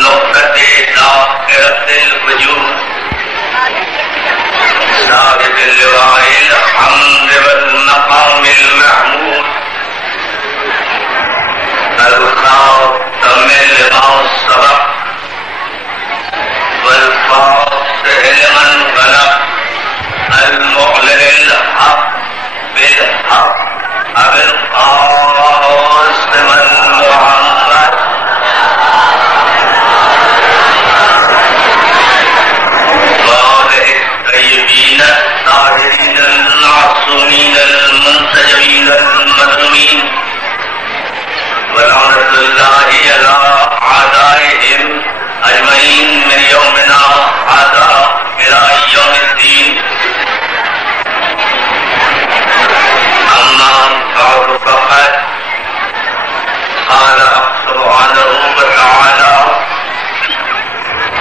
نقطة دائرة الوجود ثابت اللواء الحمد والمقام المحمود الخاتم لما سبق والفاتح لمن غلب المعلن الحق بالحق أبي القاسم المحمد وآله الطيبين الطاهرين المعصومين المنتجبين المظلومين ولعنة الله على أعدائهم أجمعين من يومنا هذا إلى يوم الدين. أما بعد فقد قال سبحانه وتعالى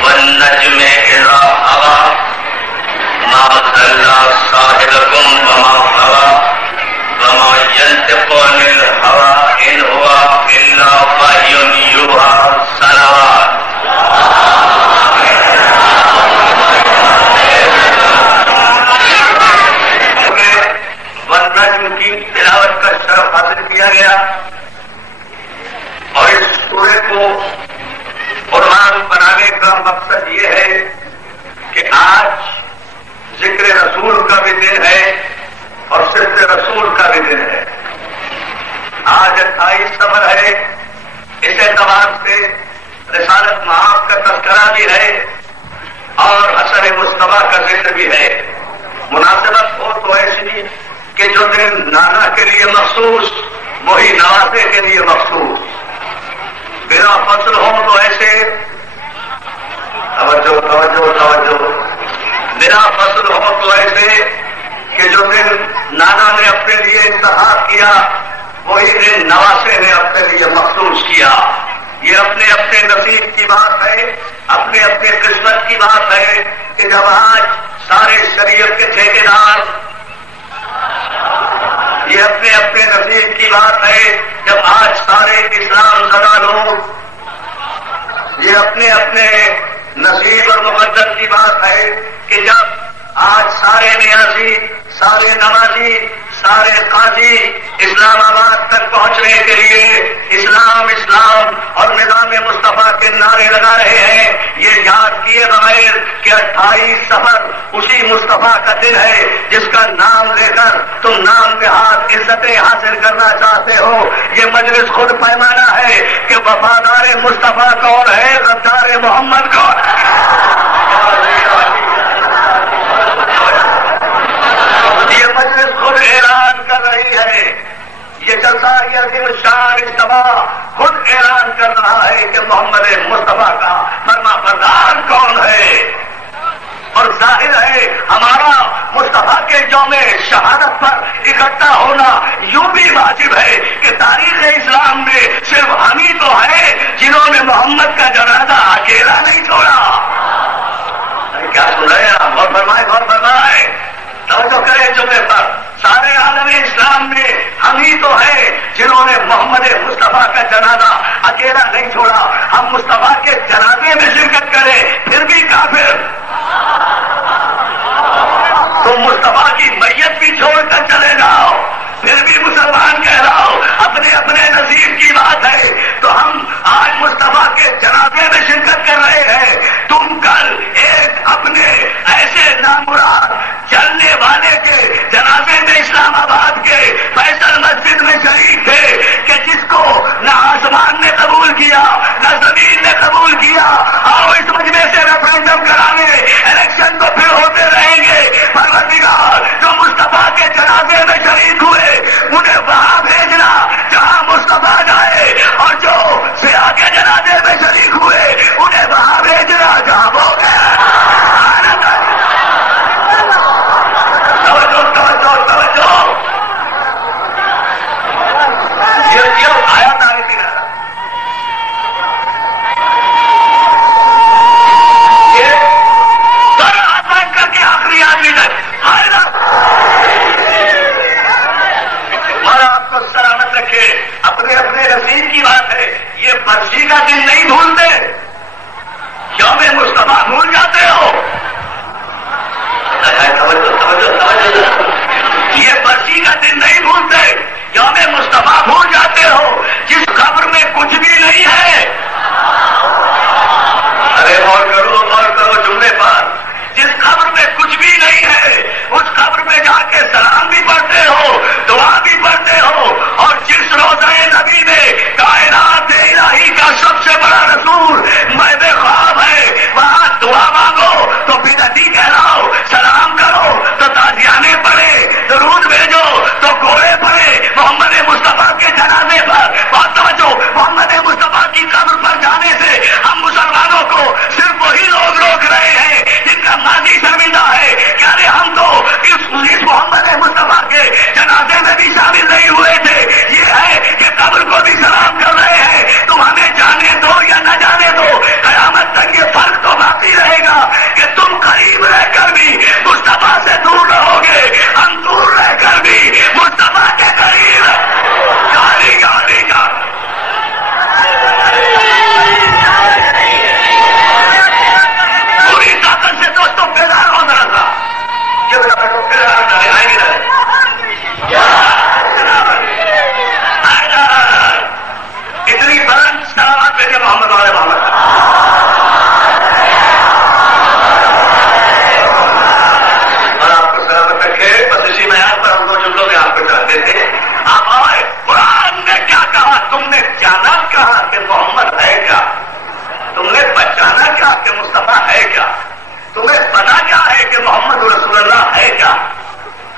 والنجم إذا هوى ما ضل صاحبكم وما غوى وما ينطق عن الهوى إن هو إلا وحي يوحى صلوات. والنجم کی تلاوت کا شرف حاصل کیا گیا اور اس سورے کو قرآن بنانے کا مقصد یہ ہے کہ آج ذکر رسول کا بھی دن ہے اور صرف رسول کا بھی دن ہے. آج 28 صفر ہے. اس اعتبار سے رسالت معاف کا تذکرہ بھی ہے اور اثر مصطفیٰ کا ذکر بھی ہے. مناسبت ہو تو ایسی کہ جو دن نانا کے لیے مخصوص وہی نوازے کے لیے مخصوص. بنا فصل ہو تو ایسے توجہ توجہ توجہ بنا فصل ہو تو ایسے کہ جو دن نانا نے اپنے لیے انتخاب کیا وہی دن نواسے نے اپنے لیے مخصوص کیا. یہ اپنے اپنے نصیب کی بات ہے, اپنے اپنے قسمت کی بات ہے کہ جب آج سارے شریعت کے ٹھیکیدار, یہ اپنے اپنے نصیب کی بات ہے جب آج سارے اسلام زدہ لوگ, یہ اپنے اپنے نصیب اور مقدر کی بات ہے کہ جب آج سارے نیازی, سارے نمازی, سارے قاضی اسلام آباد تک پہنچنے کے لیے اسلام اسلام اور نظام مصطفیٰ کے نعرے لگا رہے ہیں. یہ یاد کیے بغیر کہ 28 صفر اسی مصطفیٰ کا دن ہے جس کا نام لے کر تم نام نہاد عزتیں حاصل کرنا چاہتے ہو. یہ مجلس خود پیمانہ ہے کہ وفادار مصطفیٰ کون ہے, غدار محمد کون ہے. یہ مجلس خود اعلان کر رہی ہے, یہ جلسہ یہ عظیم شان اجتماع خود اعلان کر رہا ہے کہ محمد مصطفیٰ کا فرما بردار کون ہے. اور ظاہر ہے ہمارا مصطفیٰ کے یوم شہادت پر اکٹھا ہونا یوں بھی واجب ہے کہ تاریخ اسلام میں صرف ہم ہی تو ہیں جنہوں نے محمد کا جنازہ اکیلا نہیں چھوڑا. کیا سن رہے ہیں آپ؟ غور فرمائے, غور فرمائے, توجہ کریں جملے پر. سارے عالم اسلام میں ہم ہی تو ہیں جنہوں نے محمد مصطفیٰ کا جنازہ اکیلا نہیں چھوڑا. ہم مصطفیٰ کے جنازے میں شرکت کریں پھر بھی کافر. تم مصطفیٰ کی میت بھی چھوڑ کر چلے جاؤ پھر بھی مسلمان کہلاؤ. اپنے اپنے نصیب کی بات ہے. تو ہم آج مصطفیٰ کے جنازے میں شرکت کر رہے ہیں. تم کل ایک اپنے ایسے نامراد چلنے والے کے جنازے میں اسلام آباد کے فیصل مسجد میں شریک تھے کہ جس کو نہ آسمان نے قبول کیا نہ زمین نے قبول کیا. آؤ اس مجمع سے ریفرنڈم کر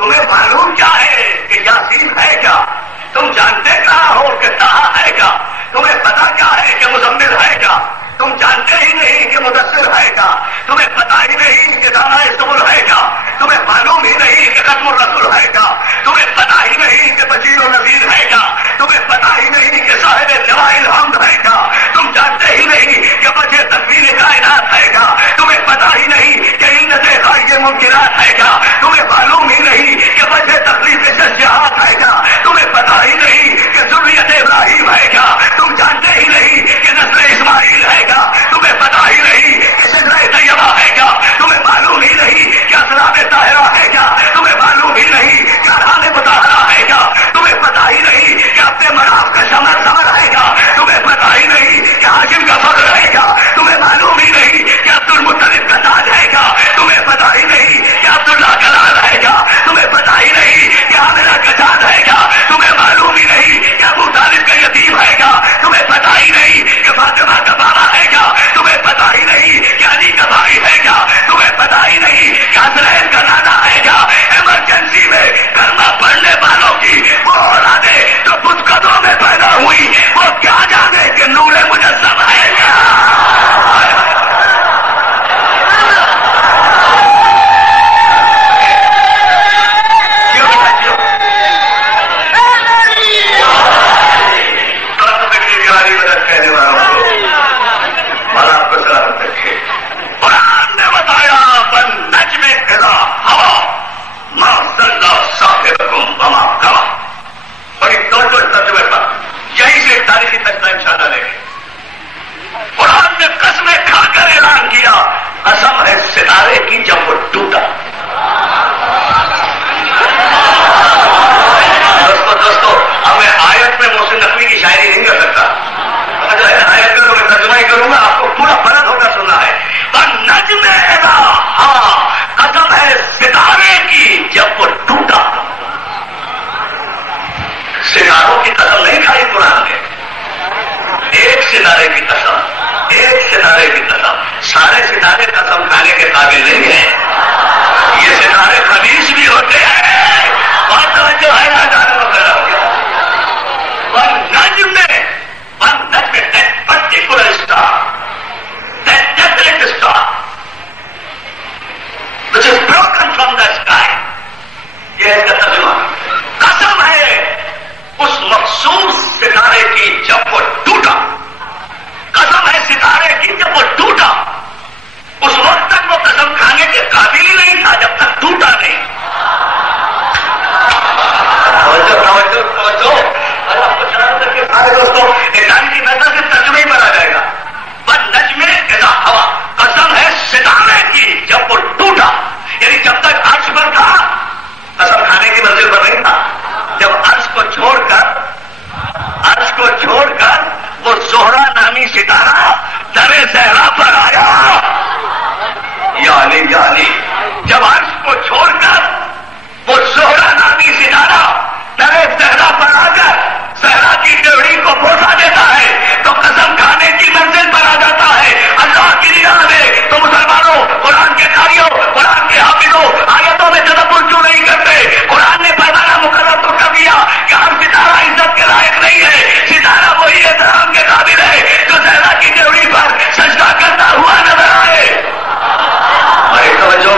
تمہیں معلوم کیا ہے کہ یاسین ہے کیا؟ تم جانتے کہاں ہو کہ طٰہٰ ہے کیا؟ تمہیں پتا کیا ہے کہ مزمل ہے کیا؟ تم جانتے ہی نہیں کہ مدثر ہے کیا؟ تمہیں پتا ہی نہیں کہ دانائے سبل ہے کیا؟ تمہیں معلوم ہی نہیں کہ ختم الرسول ہے کیا؟ تمہیں پتا ہی نہیں کہ بشیر و نذیر ہے کیا؟ تمہیں پتا ہی نہیں کہ صاحب لواء الحمد ہے کیا؟ تم جانتے ہی نہیں کہ وجہ تکوین کائنات ہے کیا؟ تمہیں پتا ہی نہیں کہ علت خارج ممکنات ہے کیا؟ تمہیں معلوم ہی نہیں کہ وجہ تخلیق شجاعت ہے کیا؟ تمہیں پتا ہی نہیں کہ ذریت ابراہیم ہے کیا؟ تم جانتے ہی نہیں کہ نسل اسماعیل ہے کیا؟ تمہیں پتا ہی نہیں کہ شجرہ طیبہ ہے کیا؟ تمہیں معلوم ہی نہیں کہ اسرار طاہرہ ہے کیا؟ تمہیں معلوم ہی نہیں کہ ارحام مطہرہ ہے کیا؟ تمہیں پتا ہی نہیں کہ اپنے مناف کا ثمر ہے کیا؟ تمہیں پتا ہی نہیں کہ ہاشم کا فخر ہے کیا؟ تمہیں معلوم ہی نہیں کہ عبد المطلب کا تاج ہے کیا؟ تمہیں پتا ہی نہیں کہ عبداللہ کا لال ہے کیا؟ تمہیں پتا ہی نہیں کہ عامرہ کا چاند ہے کیا؟ تمہیں معلوم ہی نہیں کہ ابو طالب کا یتیم ہے کیا؟ تمہیں پتا ہی نہیں کہ فاطمہ کا بابا ہے کیا؟ تمہیں پتا ہی نہیں کہ علی کا بھائی ہے کیا؟ تمہیں پتا ہی نہیں کہ حسنین کا نانا ہے کیا؟ ایمرجنسی میں کلمہ پڑھنے والوں کی وہ اولادیں جو کچھ قدروں میں پیدا ہوئی وہ کیا جانے کہ نور مجسم ہے کیا؟ قسم ہے ستارے کی جب وہ ٹوٹا. دوستو اب میں آیت میں محسن نقوی کی شاعری نہیں کر سکتا. آیت میں تو میں ترجمہ ہی کروں گا, آپ کو پورا فرد ہوگا سننا ہے. نجم ہاں قسم ہے ستارے کی جب وہ ٹوٹا. ستاروں کی قسم نہیں کھائی قرآن نے, ایک ستارے کی قسم, ایک ستارے کی قسم. سارے ستارے قسم کھانے کے قابل نہیں ہیں. یہ ستارے خبیث بھی ہوتے ہیں. بہت توجہ ہے نا جانے وغیرہ ہو گیا. ون نجم that particular star, that definite star which is broken from the sky. یہ ہے اس کا ترجمہ. قسم ہے اس مخصوص ستارے کی جب وہ ٹوٹا. قسم ہے ستارے کی جب وہ ٹوٹا. اس وقت تک وہ قسم کھانے کے قابل ہی نہیں تھا جب تک ٹوٹا نہیں. دوستوں انسان کی نظر سے ترجمے ہی پر آ جائے گا. بس نجم اذا ہوا, قسم ہے ستارے کی جب وہ ٹوٹا. یعنی جب تک عرش پر تھا قسم کھانے کی منزل پر نہیں تھا. جب عرش کو چھوڑ کر وہ زہرا نامی ستارہ در صحرا پر آیا. یعنی جب عرش کو چھوڑ کر وہ زہرا نامی ستارہ در صحرا پر آ کر صحرا کی ڈیوڑی کو بوسا دیتا ہے تو قسم کھانے کی منزل پر آ جاتا ہے. اللہ کی نگاہ میں تو مسلمانوں, قرآن کے قاریوں, قرآن کے حافظوں آیتوں میں تدبر کیوں نہیں کرتے؟ قرآن نے پیمانہ مقرر تو کر دیا کہ ہر ستارہ عزت کے لائق نہیں ہے. ستارہ وہی احترام کے قابل ہے جو صحرا کی ڈیوڑی پر سجدہ کرتا ہوا نظر آئے. توجہ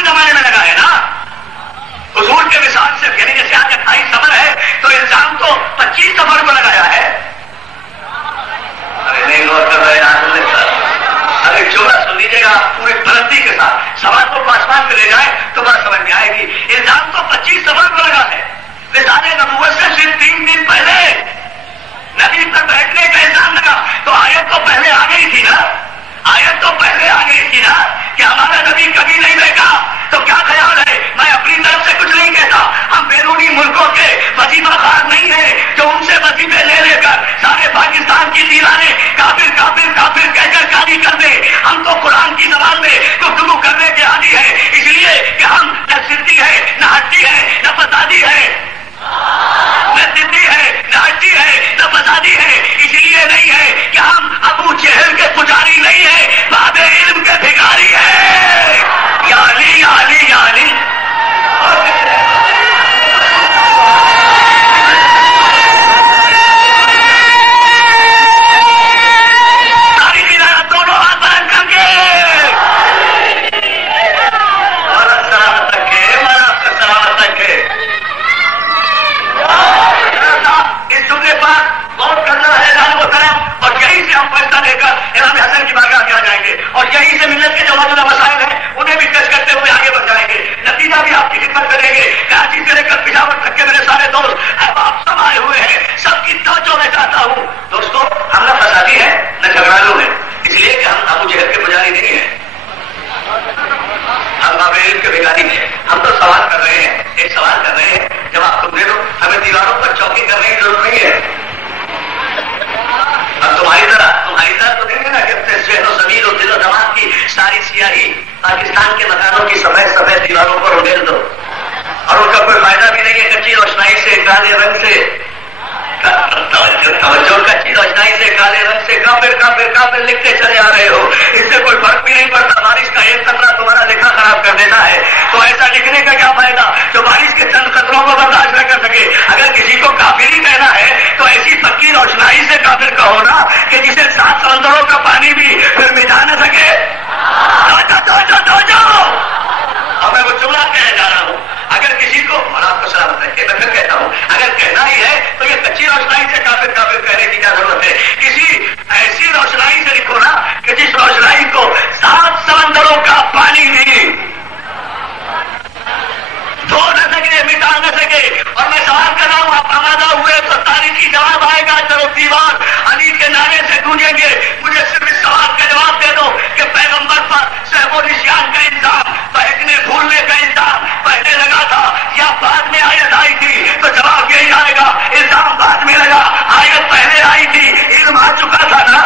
آخری زمانے میں لگا ہے نا. حضور کے وصال سے یعنی جیسے آج 28 سفر ہے تو الزام تو 25 سفر کو لگایا ہے. ارے نہیں غور کر رہے ہیں. ارے جملہ سن لیجیے گا پورے بلندی کے ساتھ. سوال کو آسمان پہ لے جائے تو بات سمجھ میں آئے گی. الزام تو 25 سفر کو لگا ہے. وصال نبوت سے صرف 3 دن پہلے نبی پر بیٹھنے کا الزام لگا. تو آیت تو پہلے آ گئی تھی نا. آیت تو پہلے آ گئی تھی نا کہ ہمارا نبی کبھی نہیں بیٹھا. تو کیا خیال ہے میں اپنی طرف سے کچھ نہیں کہتا. ہم بیرونی ملکوں کے وظیفہ خار نہیں ہیں جو ان سے وظیفے لے لے کر سارے پاکستان کی دیواریں کافر کافر کافر کہہ کر کاری کر دیں. ہم تو قرآن کی زبان میں گفتگو کرنے کے عادی ہیں. اس لیے کہ ہم نہ سردی ہے نہ ہڈی ہے نہ فسادی ہے. نہ سردی ہے نہ ہڈی ہے نہ فسادی ہے. اس لیے نہیں ہے کہ ہم ابو جہل کے پجاری نہیں ہیں. باب علم کے بھکاری ہے. یعنی ساری چیزیں دونوں ہاتھ بلند کر کے سلامت رکھے. سلامت رکھے. اس جملے پر غور کرنا ہے رحم و کرم. اور یہیں سے ہم فیصلہ لے کر امام حسن کی بارگاہ میں آ جائیں گے اور یہیں سے ملت کے جو موجودہ مسائل ہیں انہیں بھی ٹچ کرتے ہوئے آگے بڑھ جائیں گے. نتیجہ بھی آپ کی خدمت کریں گے. کراچی سے لے کر پشاور تک کے میرے سارے دوست احباب سب آئے ہوئے ہیں. سب کی توجہ میں چاہتا ہوں. دوستو ہم نہ فسادی ہیں نہ جھگڑالو ہیں. اس لیے کہ ہم ابو جہل کے پجاری نہیں ہیں. ہم باب علم کے بھکاری ہیں. ہم تو سوال کر رہے ہیں. ایک سوال کر رہے ہیں جواب تم دے دو. ہمیں دیواروں پر چوکی کرنے کی ضرورت نہیں ہے. اب تمہاری طرح تو نہیں ہے نا کہ ذہن و ضمیر اور دل و دماغ کی ساری سیاہی پاکستان کے مکانوں کی سفید سفید دیواروں پر اڈیل دو. اور ان کا کوئی فائدہ بھی نہیں ہے. کچی روشنائی سے کالے رنگ سے توجہ کچی روشنائی سے کالے رنگ سے کافر کافر کافر لکھتے چلے آ رہے ہو. اس سے کوئی فرق بھی نہیں پڑتا. بارش کا ایک قطرہ تمہارا لکھا خراب کر دیتا ہے. تو ایسا لکھنے کا کیا فائدہ جو بارش کے چند قطروں کو برداشت نہ کر سکے. اگر کسی کو کافر ہی کہنا ہے تو ایسی پکی روشنائی سے کافر کہو نا کہ جسے 7 سمندروں کا پانی بھی پھر مٹا نہ سکے. اور میں وہ جملہ کہنے جا رہا ہوں. اگر کسی کو اور آپ کو سلامت رکھے میں پھر کہتا ہوں اگر کہنا ہی ہے تو یہ کچی روشنائی سے کافر کافر کہنے کی کیا ضرورت ہے. کسی ایسی روشنائی سے لکھو نا کہ جس روشنائی کو 7 سمندروں کا پانی بھی دھو نہ سکے مٹا نہ سکے. اور میں سوال کر رہا ہوں آپ آمادہ ہوئے تو تاریخی جواب آئے گا. چلو دیوار علی کے نعرے سے گونجیں گے. مجھے صرف اس سوال کا جواب دے دو کہ پیغمبر پر سہو و نسیان کا الزام بہکنے بھولنے کا الزام پہلے لگا تھا یا بعد میں آیت آئی تھی. تو جواب یہی آئے گا الزام بعد میں لگا آیت پہلے آئی تھی. علم آ چکا تھا نا.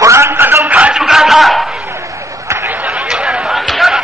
قرآن قدم کھا چکا تھا.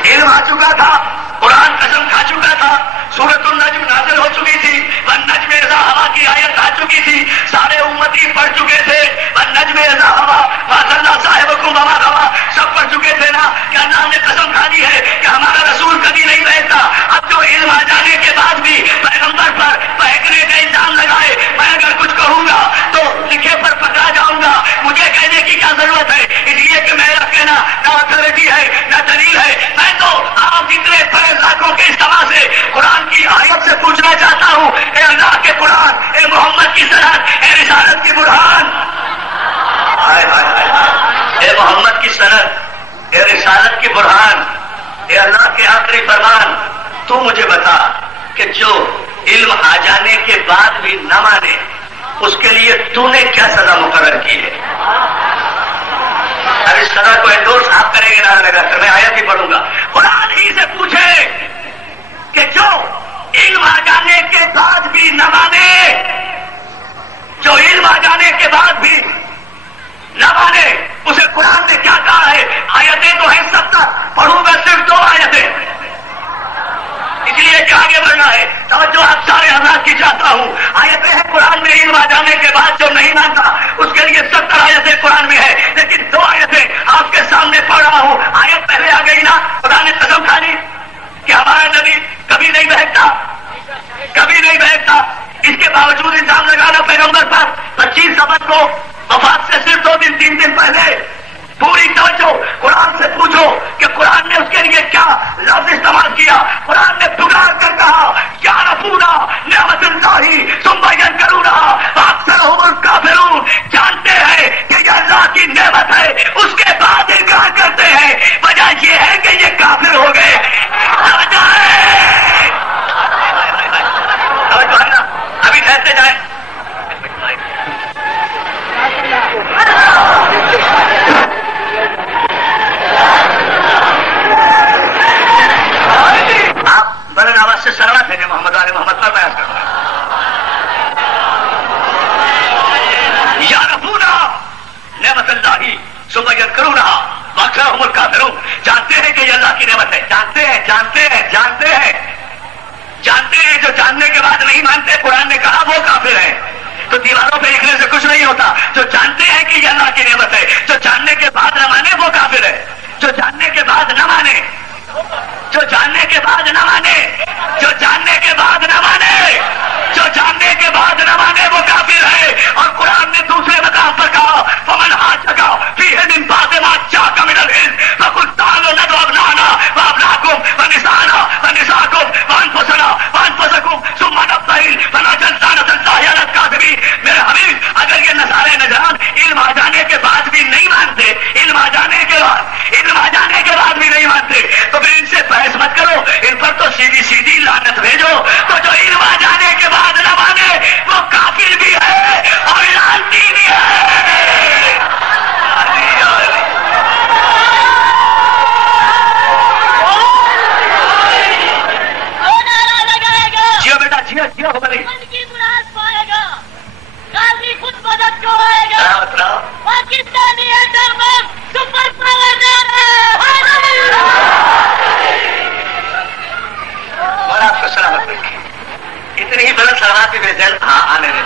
علم آ چکا تھا. قرآن قسم کھا چکا تھا. سورۃ النجم نازل ہو چکی تھی. والنجم اذا ہوا کی آیت آ چکی تھی. سارے امتی پڑھ چکے تھے. والنجم اذا ہوا ما ضل صاحبکم وما غوی سب پڑھ چکے تھے نا. کہ اللہ نے قسم کھا دی ہے کہ ہمارا رسول کبھی نہیں بیٹھتا. اب جو علم آ جانے کے بعد بھی پیغمبر پر بہکنے کا الزام لگائے میں اگر کچھ کہوں گا تو لکھے پر پکڑا جاؤں گا. مجھے کہنے کی کیا ضرورت ہے. اس لیے کہ میرا کہنا نہ اتھارٹی ہے نہ دلیل ہے. میں تو آپ جتنے بڑے لاکھوں کے اجتماع سے قرآن کی آیت سے پوچھنا چاہتا ہوں اے اللہ کے قرآن اے محمد کی سند اے رسالت کی برہان. اے محمد کی سند اے رسالت کی برہان اے اللہ کے آخری فرمان. تو مجھے بتا کہ جو علم آ جانے کے بعد بھی نہ مانے اس کے لیے تو نے کیا سزا مقرر کی ہے. اب اس سزا کو انڈورس آپ کریں گے نہ لگا کر میں آیت ہی پڑھوں گا. قرآن ہی سے پوچھے کہ جو علم آ جانے کے بعد بھی نہ مانے جو علم آ جانے کے بعد بھی نہ مانے اسے قرآن نے کیا کہا ہے. آیتیں تو ہیں 70 پڑھوں گا صرف 2 آیتیں. اس لیے کہ آگے بڑھنا ہے. توجہ آپ سارے حضرات کی چاہتا ہوں. آیتیں ہیں قرآن میں علم آ جانے کے بعد جو نہیں مانتا اس کے لیے 70 آیتیں قرآن میں ہے. لیکن 2 آیتیں آپ کے سامنے پڑھ رہا ہوں. آیت پہلے آ گئی نا. خدا نے قسم کھا لی کہ ہمارا نبی کبھی نہیں بہکتا کبھی نہیں بہکتا. اس کے باوجود الزام لگانا پیغمبر پر 25 سفر کو وفات سے صرف 2 دن 3 دن پہلے. پوری توجہ قرآن سے پوچھو کہ قرآن کی نعمت ہے. جانتے ہیں جانتے ہیں جانتے ہیں جانتے ہیں. جو جاننے کے بعد نہیں مانتے قرآن نے کہا وہ کافر ہیں. تو دیواروں پہ لکھنے سے کچھ نہیں ہوتا. جو جانتے ہیں کہ یہ اللہ کی نعمت ہے, جو جاننے کے بعد نہ مانے وہ کافر ہے. جو جاننے کے بعد نہ مانے, جو جاننے کے بعد نہ مانے, جو جاننے کے بعد نہ مانے, جو جاننے کے بعد نہ مانے وہ کافر ہے. اور قرآن نے دوسرے مقام پر کہا فمن حاجک فیہ من بعد ما جاءک من العلم فقل تعالوا ندعو ابناءنا وابناءکم ونساءنا ونساءکم وانفسنا وانفسکم ثم نبتہل فنجعل لعنۃ اللہ علی الکاذبین. میرے حبیب, اگر یہ نصارے نجران علم آ جانے کے بعد بھی نہیں مانتے, علم آ جانے کے بعد بھی نہیں مانتے, تو پھر ان سے بحث مت کرو, ان پر تو سیدھی لعنت بھیجو. تو جو علم آ جانے کے بعد نہ مانے وہ کافر بھی ہے اور لعنتی بھی ہے. جیو بیٹا جیو جیو بھائی, خود مدد کو آئے گا. پاکستانی ایٹم سپر پاور اور آپ کو سلامت رکھے. اتنی ہی بلند سلامات بھی بھیج دیں. ہاں آنے دیں.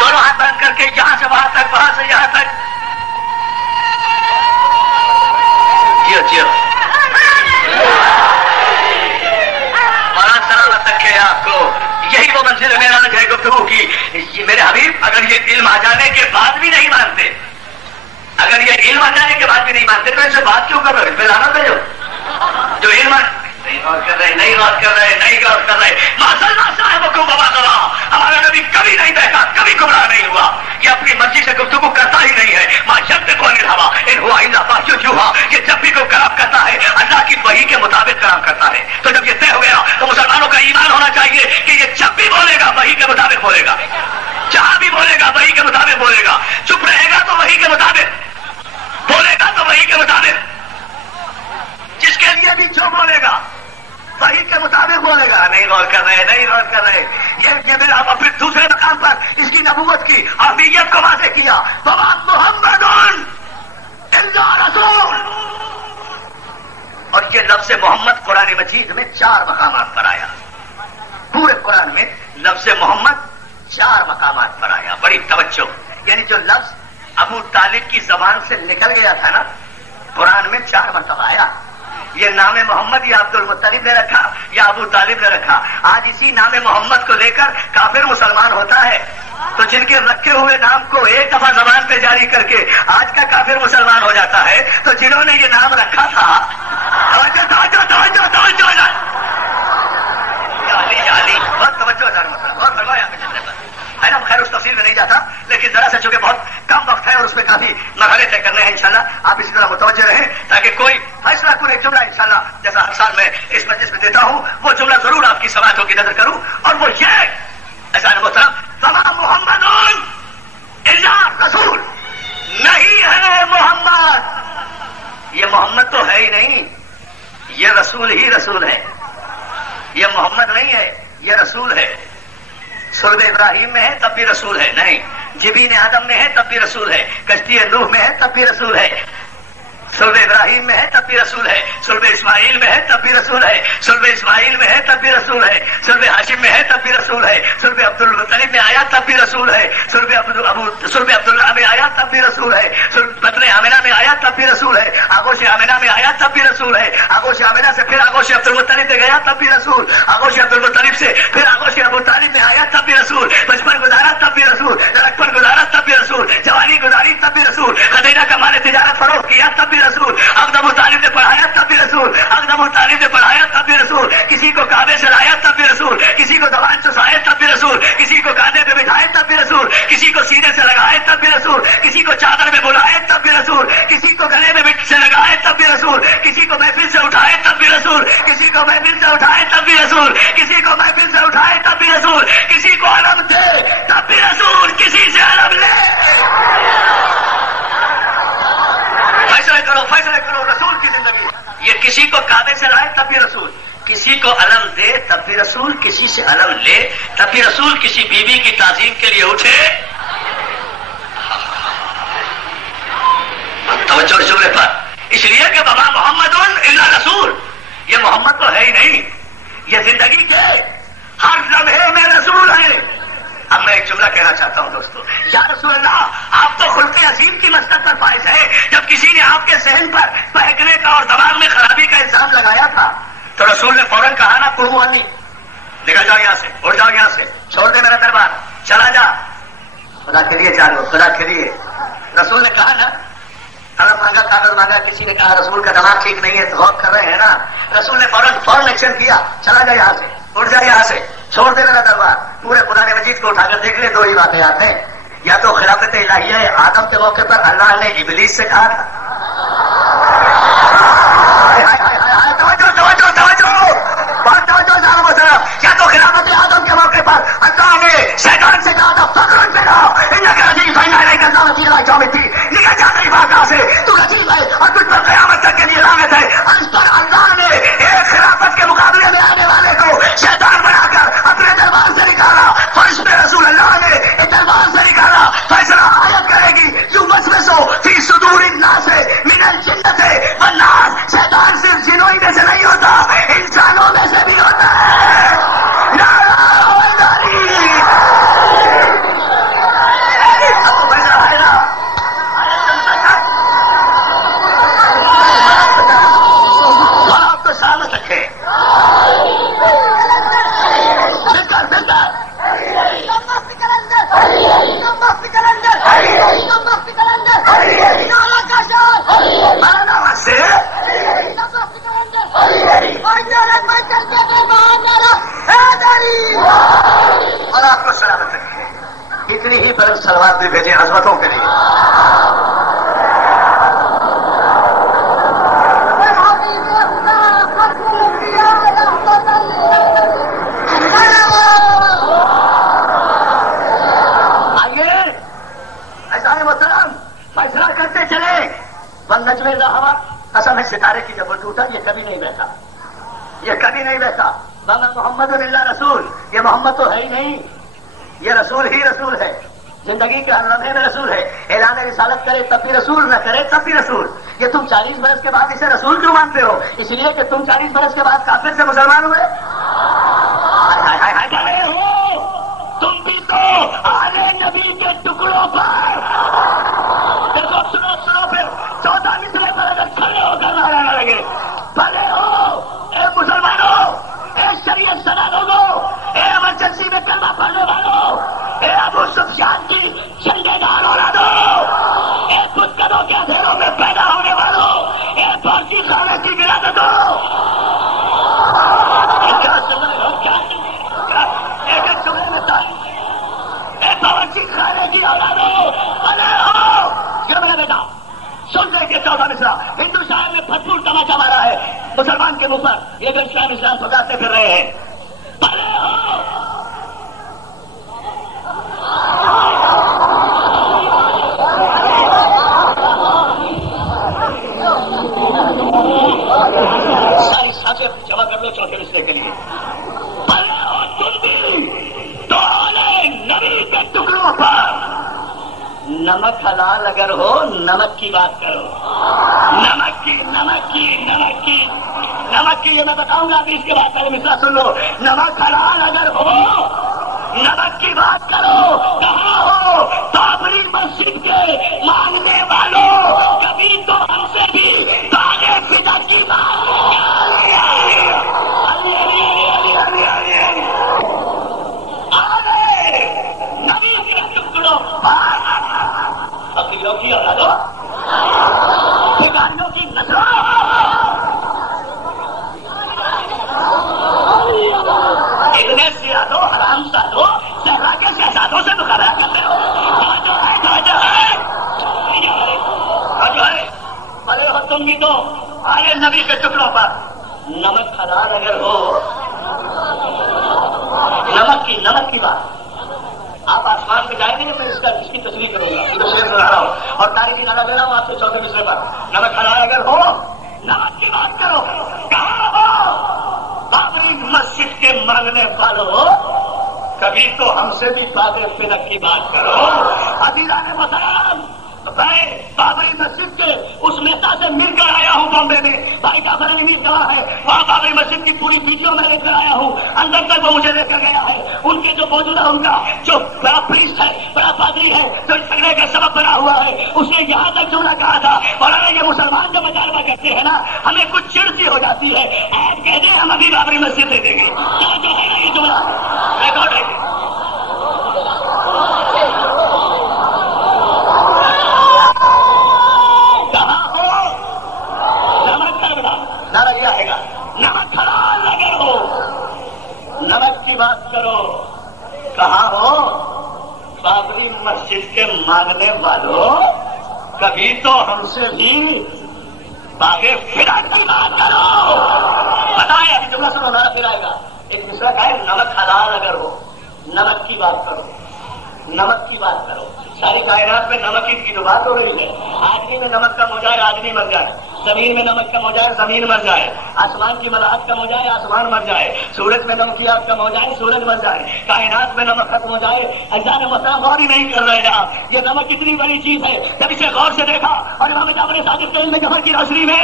دونوں ہاتھ بند کر کے یہاں سے وہاں تک, وہاں سے یہاں تک. جیو جیو. سلامت رکھے آپ کو. یہی وہ منزل معراج ہے گفتگو کی. میرے حبیب, اگر یہ علم آ جانے کے بعد بھی نہیں مانتے, اگر یہ علم آ جانے کے بعد بھی نہیں مانتے تو ان سے بات کیوں کر رہے ہو؟ لعنت بھیجو. جو علم نہیں غور کر رہے, نہیں غور کر رہے, نہیں غور کر رہے. ماشاءاللہ صاحب کو بابا کرا, ہمارا نبی کبھی نہیں بہتا, کبھی گمراہ نہیں ہوا. یہ اپنی مرضی سے گفتگو کرتا ہی نہیں ہے. ماں جب کو نہیں ہوا ان ہوا الا واحد. یہ جب بھی کوئی کلام کرتا ہے اللہ کی وحی کے مطابق کلام کرتا ہے. تو جب یہ طے ہو گیا تو مسلمانوں کا ایمان ہونا چاہیے کہ یہ جب بھی بولے گا وحی کے مطابق بولے گا, جہاں بھی بولے گا وحی کے مطابق بولے گا. چپ رہے گا تو وحی کے مطابق بولے گا, تو وحی کے مطابق. جس کے لیے بھی جو بولے گا وحی کے مطابق بولے گا. نہیں غور کر رہے, نہیں غور کر رہے. یہ میرا اب پھر دوسرے مقام پر اس کی نبوت کی اہمیت کو واضح کیا. وما محمد الا رسول. اور یہ لفظ محمد قرآن مجید میں 4 مقامات پر آیا. پورے قرآن میں لفظ محمد 4 مقامات پر آیا. بڑی توجہ. یعنی جو لفظ ابو طالب کی زبان سے نکل گیا تھا نا, قرآن میں 4 مرتبہ آیا. یہ نام محمد یا عبد المطلب نے رکھا یا ابو طالب نے رکھا. آج اسی نام محمد کو لے کر کافر مسلمان ہوتا ہے. تو جن کے رکھے ہوئے نام کو ایک دفعہ زبان پہ جاری کر کے آج کا کافر مسلمان ہو جاتا ہے. تو جنہوں نے یہ نام رکھا تھا, بہت توجہ بہت فرمایا ہے نا. خیر اس تفصیل میں نہیں جاتا, لیکن ذرا سے چونکہ بہت کم وقت ہے اور اس میں کافی مرحلے طے کرنے ہیں. انشاءاللہ آپ اسی طرح متوجہ رہیں تاکہ کوئی فیصلہ کن ایک جملہ انشاءاللہ جیسا ہر سال میں اس مجلس میں دیتا ہوں وہ جملہ ضرور آپ کی سماعتوں کی نظر کروں. اور وہ یہ ایسا محترم, وما محمد الا رسول. نہیں ہے محمد, یہ محمد تو ہے ہی نہیں, یہ رسول ہی رسول ہے. یہ محمد نہیں ہے, یہ رسول ہے. سورۃ ابراہیم میں ہے تب بھی رسول ہے نہیں, جبین آدم میں ہے تب بھی رسول ہے, کشتی نوح میں ہے تب بھی رسول ہے, سورۃ ابراہیم میں ہے تب بھی رسول ہے, سورۃ اسماعیل میں ہے تب بھی رسول ہے, سورۃ اسماعیل میں ہے تب بھی رسول ہے, سورۃ ہاشم میں ہے تب بھی رسول ہے, سورۃ عبد المطلب میں آیا تب بھی رسول ہے, سورۃ عبداللہ میں آیا تب بھی رسول ہے, سورۃ بطن آمنہ میں آیا تب بھی رسول ہے, آغوش آمنہ میں آیا تب بھی رسول ہے, آغوش آمنہ سے پھر آغوش عبد المطلب میں گیا تب بھی رسول, آغوش عبد المطلب سے پھر آغوش ابو طالب میں آیا تب بھی رسول, بچپن گزارا تب بھی رسول, لڑکپن گزارا تب بھی رسول, جوانی گزاری تب بھی رسول, خزینہ کمانے تجارت فروخت کیا تب بھی رسول, عبد ابو طالب نے پڑھایا تب بھی رسول, عبد ابو طالب نے پڑھایا تب بھی رسول, کسی کو کعبے سے لایا تب بھی رسول, کسی کو زبان چسائے تب بھی رسول, کسی کو کاندھے پہ بٹھائے تب بھی رسول, کسی کو سینے سے لگائے تب بھی رسول, کسی کو چادر میں بلائے تب بھی رسول, کسی کو گلے میں سے لگائے تب بھی رسول, کسی کو محفل سے اٹھائے تب بھی رسول, کسی کو محفل سے اٹھائے تب بھی رسول, کسی کو محفل سے اٹھائے تب بھی رسول, کسی کو علم دے تب بھی رسول, کسی سے علم لے. فیصلہ کرو رسول کی زندگی. یہ کسی کو کعبے سے لائے تب بھی رسول, کسی کو علم دے تب بھی بھی رسول کسی سے علم لے، تب بھی رسول کسی بیوی کی تعظیم کے لیے اٹھے. توجہ اس جملے پر، اس لیے کہ بابا محمد الا رسول، یہ محمد تو ہے ہی نہیں، یہ زندگی کے ہر لمحے میں رسول ہے. اب میں ایک جملہ کہنا چاہتا ہوں دوستو، یا رسول اللہ آپ تو خلق عظیم کی مسلک پر فائز ہے. جب کسی نے آپ کے ذہن پر بہکنے کا اور دماغ میں خرابی کا الزام لگایا تھا تو رسول نے فوراً کہا نا قوموا عنی، نکل جاؤ یہاں سے، اٹھ جاؤ یہاں سے، چھوڑ دے میرا دربار، چلا جا، خدا کے لیے جانو، خدا کے لیے. رسول نے کہا نا، قلم مانگا، کاغذ مانگا، کسی نے کہا رسول کا دماغ ٹھیک نہیں ہے، تو غور کر رہے ہیں نا. رسول نے فوراً ایکشن کیا، چلا جا یہاں سے، اٹھ جا یہاں سے، چھوڑ دے میرا دربار. پورے قرآن مجید کو اٹھا کر دیکھ لیں، دو ہی واقعات ہیں. یا تو خلافت الہیہ ہے، آدم کے موقع پر اللہ نے ابلیس سے کہا تھا، یا تو خلافت آدم کے موقع پر اللہ نے شیطان سے کہا تھا فخر پیدا نکل جا رہی بات سے، تو عجیب ہے اور تجھ پر قیامت تک کے لیے لعنت ہے. اس پر اللہ نے ایک خلافت کے مقابلے میں آنے والے کو شیطان بنا کر اپنے دربار سے نکالا. فرش پہ رسول اللہ نے دربار سے نکالا. فیصلہ آیت کرے گی یوں وسوسو فی صدور الناس من الجنۃ والناس. شیطان صرف جنوں ہی میں سے نہیں ہوتا، انسانوں میں سے بھی ہوتا ہے. اور آپ کو سلامت رکھے. اتنی ہی برف سلوات بھی بھیجیں عظمتوں کے لیے. آئیے ایسا ہے محترم، فیصلہ کرتے چلے. والنجم اذا ہوا، قسم ہے ستارے کی جب وہ ٹوٹا، یہ کبھی نہیں بہتا، یہ کبھی نہیں بہتا. بابا محمد اللہ رسول، یہ محمد تو ہے ہی نہیں، یہ رسول ہی رسول ہے. زندگی کے ہر لمحے میں رسول ہے. اعلان رسالت کرے تب بھی رسول، نہ کرے تب بھی رسول. یہ تم 40 برس کے بعد اسے رسول کیوں مانتے ہو؟ اس لیے کہ تم 40 برس کے بعد کافر سے مسلمان ہوئے. تم بھی تو آلے نبی کے ٹکڑوں پر دیکھو، سنو پھر 14 مصرے پر اگر کھڑے ہو کر نعرہ نہ لگے، بھلے ہو اے مسلمانوں، اے شریعت سنا لوگوں، اے ایمرجنسی میں کلمہ پڑھنے والوں، اے ابو سفیان کی جھنڈے دار اولادوں، اے بتکدوں کے اندھیروں میں پیدا ہونے والوں، اے باقی خانے کی ولادتوں، ایک جملے میں اے باورچی خانے کی اولادوں، بھلے ہو. یہ میرا بیٹا سن لے کے 14 مصرا ہندو شاعر نے بھرپور تماچا مارا ہے مسلمان کے منہ پر. یہ بھی اسلام پکارتے پھر رہے ہیں. بھلے ہو ساری سانسیں جمع کر لو چوتھے مصرے کے لیے. بھلے ہو تم بھی تو آلے نبی کے ٹکڑوں پر. نمک حلال اگر ہو نمک کی بات کرو. نمک کی یہ میں بتاؤں گا ابھی اس کے بعد. پہلے مصرع سن لو. نمک حلال اگر ہو نمک کی بات کرو. کہاں ہو بابری مسجد کے مانگنے والوں؟ کبھی تو ہم سے بھی باغے فدا کی بات. نبی کے ٹکڑوں فقیروں کی اولادوں، بھکاریوں کی نسلوں، اتنے زیادہ حرام سادوں صحرا کے شہزادوں سے مقابلہ کرتے ہو. بھلے ہو تم بھی تو آئے نبی کے ٹکڑوں پر. نمک حلال اگر ہو نمک کی بات. آپ آسمان پہ جائیں گے میں اس کی تصویر کروں گا، تو شیر سنا رہا ہوں اور تاریخی نعرہ دے رہا ہوں آپ سے چوتھے مصرے پر. نمک حلال اگر ہو نمک کی بات کرو. کہاں ہو بابری مسجد کے مانگنے والوں کبھی تو ہم سے بھی باب فلک کی بات کرو. عزیزان محترم میں بابری مسجد کے اس نیتا سے مل کر آیا ہوں بامبے میں. بھائی جعفر علی گواہ ہے. وہاں بابری مسجد کی پوری ویڈیو میں لے کر آیا ہوں. اندر تک وہ مجھے لے کر گیا ہے. ان کے جو موجودہ ان کا جو بڑا پریسٹ ہے, بڑا پادری ہے, جو جھگڑے کا سبب بنا ہوا ہے, اس نے یہاں تک جملہ کہا تھا. اور اگر یہ مسلمان جب مطالبہ کرتے ہیں نا, ہمیں کچھ چڑ سی ہو جاتی ہے. آپ کہتے ہیں ہم ابھی بابری مسجد دے دیں گے. کیا جو ہے نا یہ جملہ ریکارڈ ہے. نمک حلال نہ کرو, نمک کی بات کرو. کہاں ہو بابری مسجد کے مانگنے والوں, کبھی تو ہم سے بھی باغے فراق کی بات کرو. بتائیں ابھی جملہ سنو نہ پھر آئے گا. ایک دوسرا کا ہے نمک حلال اگر ہو, نمک کی بات کرو, نمک کی بات کرو. ساری کائنات میں نمک کی تو بات ہو رہی ہے. آدمی میں نمک کم ہو جائے آدمی مر جائے, زمین میں نمک کم ہو جائے زمین مر جائے, آسمان کی ملاحت کم ہو جائے آسمان مر جائے, سورج میں نمکیات کم ہو جائے سورج مر جائے, کائنات میں نمک ختم ہو جائے. اجزان مسلم غور ہی نہیں کر رہے ہیں. یہ نمک کتنی بڑی چیز ہے. جب اسے غور سے دیکھا اور امام جعفر صادق کے علم جعفر کی روشنی میں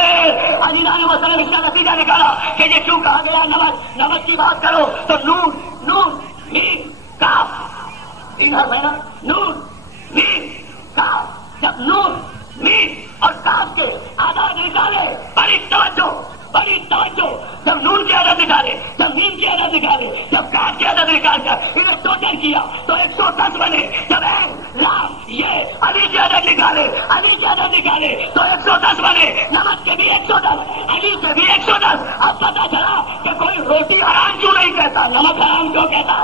اجزان مسلم اس کا نتیجہ نکالا کہ یہ کیوں کہا گیا نمک. نمک کی بات کرو تو نون نون میم کاف, تین حرف ہے نا, نون میم کاف. جب نون میم اور کاف کے آداد نکالے, بڑی توجہ بڑی توجہ. جب نون کی عدد نکالے, جب میم کی عدد نکالے, جب کاف کی عدد نکال کر انہیں ٹوٹل کیا تو 110 بنے. جب لام یہ علی کی عدد نکالے, علی کی عدد نکالے تو 110 بنے. نمک کے بھی 110, علی کے بھی 110. اب پتا چلا کہ کوئی روٹی حرام کیوں نہیں کہتا, نمک حرام کیوں کہتا.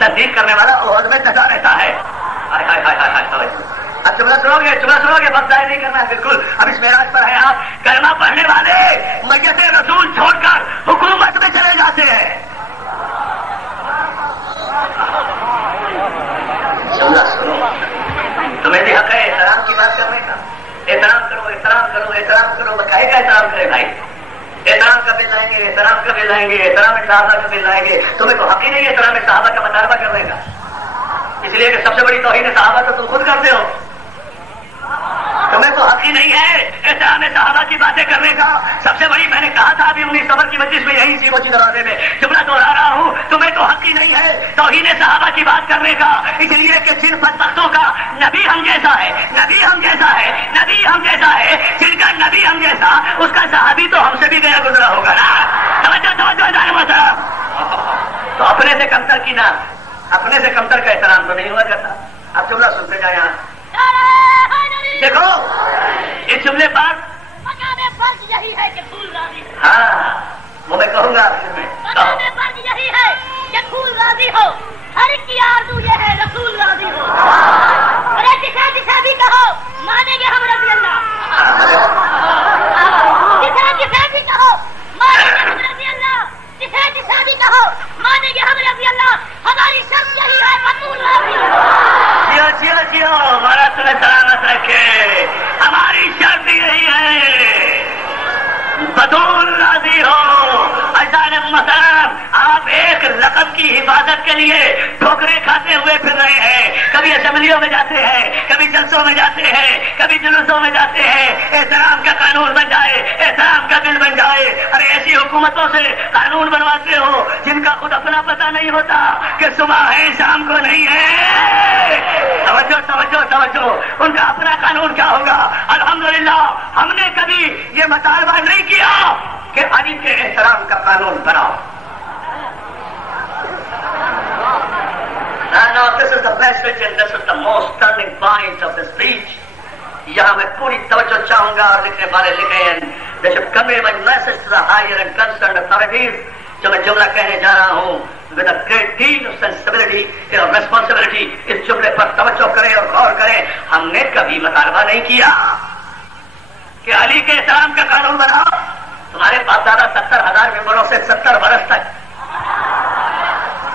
تصدیق کرنے والا عہد میں ڈٹا رہتا ہے. اب جملہ سنو گے وقت ضائع نہیں کرنا ہے بالکل. اب اس معراج پر ہے آپ, کلمہ پڑھنے والے میت رسول چھوڑ کر حکومت میں چلے جاتے ہیں. جملہ سنو, تمہیں بھی حق ہے احترام کی بات کرنے کا. احترام کرو احترام کرو احترام کرو. کہے گا احترام کرے بھائی, احترام کا بل لائیں گے, احترام کا بل لائیں گے, احترام صحابہ کا بل لائیں گے. تمہیں تو حق ہی نہیں احترام صحابہ کا مطالبہ کرنے کا, اس لیے کہ سب سے بڑی توہین صحابہ تو تم خود کرتے ہو. تمہیں تو حق ہی نہیں ہے احترام صحابہ کی باتیں کرنے کا. سب سے بڑی میں نے کہا تھا ابھی 19 صبر کی مجلس میں یہی سی موچی دروازے میں جملہ دوہرا رہا ہوں, تمہیں تو حق ہی نہیں ہے توہین صحابہ کی بات کرنے کا. اس لیے کہ جن بدبختوں کا نبی ہم جیسا ہے, نبی ہم جیسا ہے, نبی ہم جیسا ہے, جن کا نبی ہم جیسا, اس کا صحابی تو ہم سے بھی گیا گزرا ہوگا نا. توجہ توجہ جانے محترم. تو اپنے سے کمتر کی نہ, اپنے سے کمتر کا احترام تو نہیں ہوا کرتا. اب جملہ سنتے جائیں. یہاں دیکھو اس جملے پر فرض یہی ہے کہ پھول راضی ہو. ہاں وہ میں کہوں گا فرض یہی ہے کہ پھول راضی ہو. ہر ایک کی آرزو یہ ہے رسول راضی ہو. ارے جسا بھی کہو مانیں گے ہم رضی اللہ. جسا بھی کہو مانیں گے ہم رضی اللہ. جسا بھی کہو مانیں گے ہم رضی اللہ. ہماری شرط یہی ہے رسول راضی ہو. جیو ہمارا تمہیں سلامت رکھے. ہماری شرط یہی ہے بدول راضی ہو. اجزان محترم, آپ ایک لقب کی حفاظت کے لیے ٹھوکریں کھاتے ہوئے پھر رہے ہیں. کبھی کبھی اسمبلیوں میں جاتے ہیں، کبھی جلسوں میں جاتے ہیں، کبھی جلوسوں میں جاتے ہیں، احترام کا قانون بن جائے، احترام کا بل بن جائے. ارے ایسی حکومتوں سے قانون بنواتے ہو جن کا خود اپنا پتہ نہیں ہوتا کہ صبح ہے شام کو نہیں ہے. توجہ توجہ توجہ، ان کا اپنا قانون کیا ہوگا. الحمدللہ ہم نے کبھی یہ مطالبہ نہیں کیا کہ علی کے احترام کا قانون بناؤ. No, this is the message and this is the most turning point of the speech. یہاں میں پوری توجہ چاہوں گا اور لکھنے والے لکھیں they should convey my message to the higher and concerned authorities. جو میں جملہ کہنے جا رہا ہوں with a great deal of sensibility and responsibility. اس جملے پر توجہ کریں اور غور کریں. ہم نے کبھی مطالبہ نہیں کیا کہ علی کے احترام کا قانون بناؤ. تمہارے باپ دادا 70,000 ممبروں سے 70 برس تک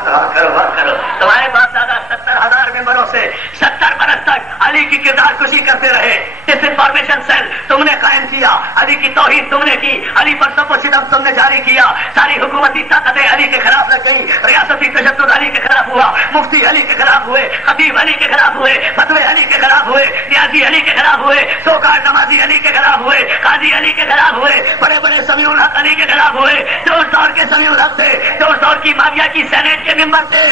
کرو. تمہارے باپ دادا 70,000 ممبروں سے 70 برس تک علی کی کردار کشی کرتے رہے. ڈس انفارمیشن سیل تم نے قائم کیا، علی کی توہین تم نے کی، علی پر سب و ستم تم نے جاری کیا. ساری حکومتی طاقتیں علی کے خلاف لگ گئی. ریاستی تشدد علی کے خلاف ہوا، مفتی علی کے خلاف ہوئے، خطیب علی کے خلاف ہوئے، فتوی علی کے خلاف ہوئے، نیازی علی کے خلاف ہوئے، سوکار نمازی علی کے خلاف ہوئے، قاضی علی کے خلاف ہوئے، بڑے بڑے سمیع الحق علی کے خلاف ہوئے. جو اس دور کے سمیع الحق تھے، جو اس دور کی مافیا کی سینیٹ کے ممبر تھے.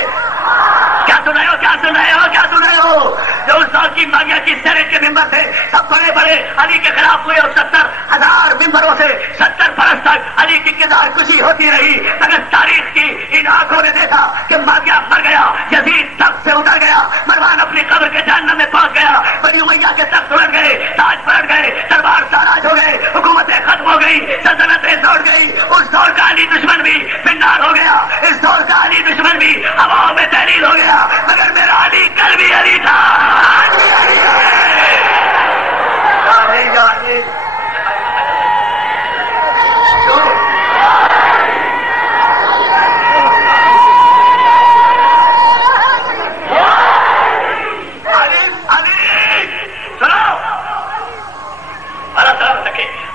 کیا سن رہے ہو کیا سن رہے ہو کیا سن رہے ہو؟ جو اس دور کی مافیا کی سینیٹ کے ممبر تھے سب بڑے بڑے علی کے خلاف ہوئے اور 70,000 ممبروں سے 70 برس تک علی کی کردار کشی ہوتی رہی. مگر تاریخ کی ان آنکھوں نے دیکھا کہ مافیا مر گیا، یزید تخت سے اتر گیا، مروان اپنی قبر کے جہنم میں پہنچ گیا، بنی امیہ کے تخت الٹ گئے، تاج پلٹ گئے، دربار تاراج ہو گئے، حکومتیں ختم ہو گئی، سلطنتیں دوڑ گئی. اس دور کا علی دشمن بھی پنڈار ہو گیا، اس دور کا علی دشمن بھی ہواؤں میں تحلیل ہو گیا. مگر میرا علی کل بھی علی تھا.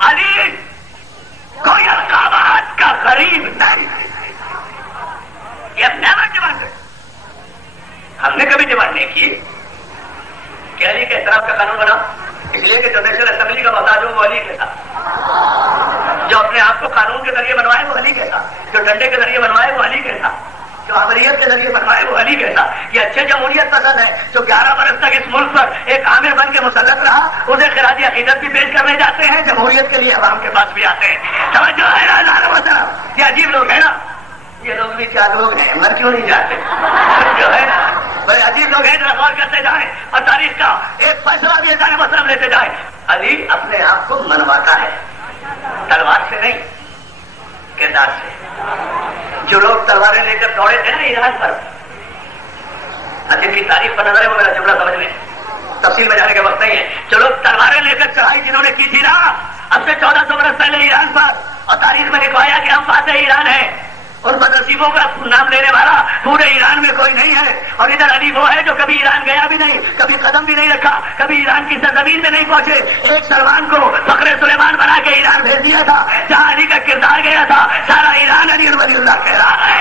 علی کوئی القابات کا غریب نہیں. ہم نے کبھی ڈیمانڈ نہیں کی کہ علی کے احترام کا قانون بنا، اس لیے کہ جو نیشنل اسمبلی کا محتاج ہو وہ علی کے ساتھ، جو اپنے آپ کو قانون کے ذریعے بنوائے وہ علی کے ساتھ، جو ڈنڈے کے ذریعے بنوائے وہ علی کے ساتھ، جو عمریت کے ذریعے بنوائے وہ علی کے ساتھ. یہ اچھے جمہوریت پسند ہے جو 11 برس تک اس ملک پر ایک عامر بن کے مسلط رہا، اسے خراج عقیدت بھی پیش کرنے جاتے ہیں، جمہوریت کے لیے عوام کے پاس بھی آتے ہیں. توجہ ہے نا، یہ عجیب لوگ ہیں نا. یہ لوگ بھی کیا لوگ ہیں، مر کیوں نہیں جاتے؟ جو ہے نا بڑے عجیب لوگ ہیں. ذرا غور کرتے جائیں اور تاریخ کا ایک فیصلہ بھی ازان مسلم لیتے جائیں. علی اپنے آپ کو منواتا ہے، تلوار سے نہیں، کردار سے. جو لوگ تلواریں لے کر دوڑے تھے نا ایران پر، جن کی تاریخ پر نظر ہے وہ میرا جملہ سمجھ لیں، تفصیل میں جانے کا وقت نہیں ہے. جو لوگ تلواریں لے کر چڑھائی جنہوں نے کی تھی نا اب سے 1400 برس پہلے ایران پر، اور تاریخ میں لکھوایا کہ ہم فاتح ایران ہیں، ان بدنصیبوں کا نام لینے والا پورے ایران میں کوئی نہیں ہے. اور ادھر علی وہ ہے جو کبھی ایران گیا بھی نہیں، کبھی قدم بھی نہیں رکھا، کبھی ایران کی سرزمین میں نہیں پہنچے. ایک سلمان کو فخر سلیمان بنا کے ایران بھیج دیا تھا، جہاں علی کا کردار گیا تھا سارا ایران علی ولی اللہ کہہ رہا ہے.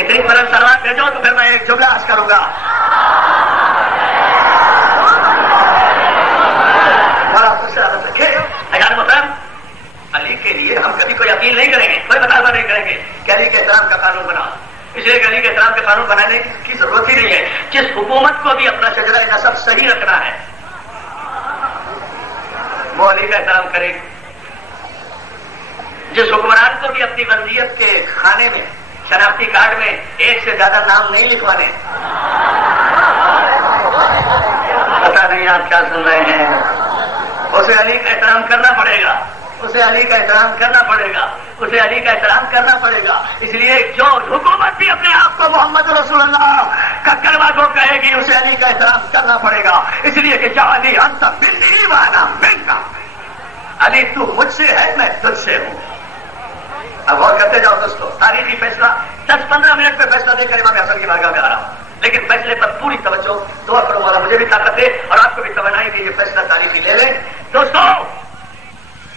اتنی فرق سلوار بھیجو تو پھر میں ایک جملہ عرض کروں گا. محترم، علی کے لیے ہم کبھی کوئی اپیل نہیں کریں گے، کوئی مطالبہ نہیں کریں گے کہ علی کے احترام کا قانون بناؤ. اس لیے کہ علی کے احترام کا قانون بنانے کی ضرورت ہی نہیں ہے. جس حکومت کو بھی اپنا شجرہ نسب صحیح رکھنا ہے وہ علی کا احترام کرے گی. جس حکمران کو بھی اپنی وضعیت کے کھانے میں شناختی کارڈ میں ایک سے زیادہ نام نہیں لکھوانے. پتا نہیں آپ کیا سن رہے ہیں. اسے علی کا احترام کرنا پڑے گا، اسے علی کا احترام کرنا پڑے گا، اسے علی کا احترام کرنا پڑے گا. اس لیے جو حکومت بھی اپنے آپ کو محمد رسول اللہ کا کلمہ کو کہے گی اسے علی کا احترام کرنا پڑے گا. اس لیے کہ جا علی انت منی وانا منکا، علی تو مجھ سے ہے میں تجھ سے ہوں. اب غور کرتے جاؤ دوستو. تاریخی فیصلہ 10-15 منٹ پہ فیصلہ دے کر امام حسن کی بارگاہ میں آ رہا ہوں. لیکن فیصلے پر پوری توجہ دعا کرو مولا مجھے بھی طاقت دے اور آپ کو بھی توانائی کہ یہ فیصلہ تاریخی لے لیں. دوستو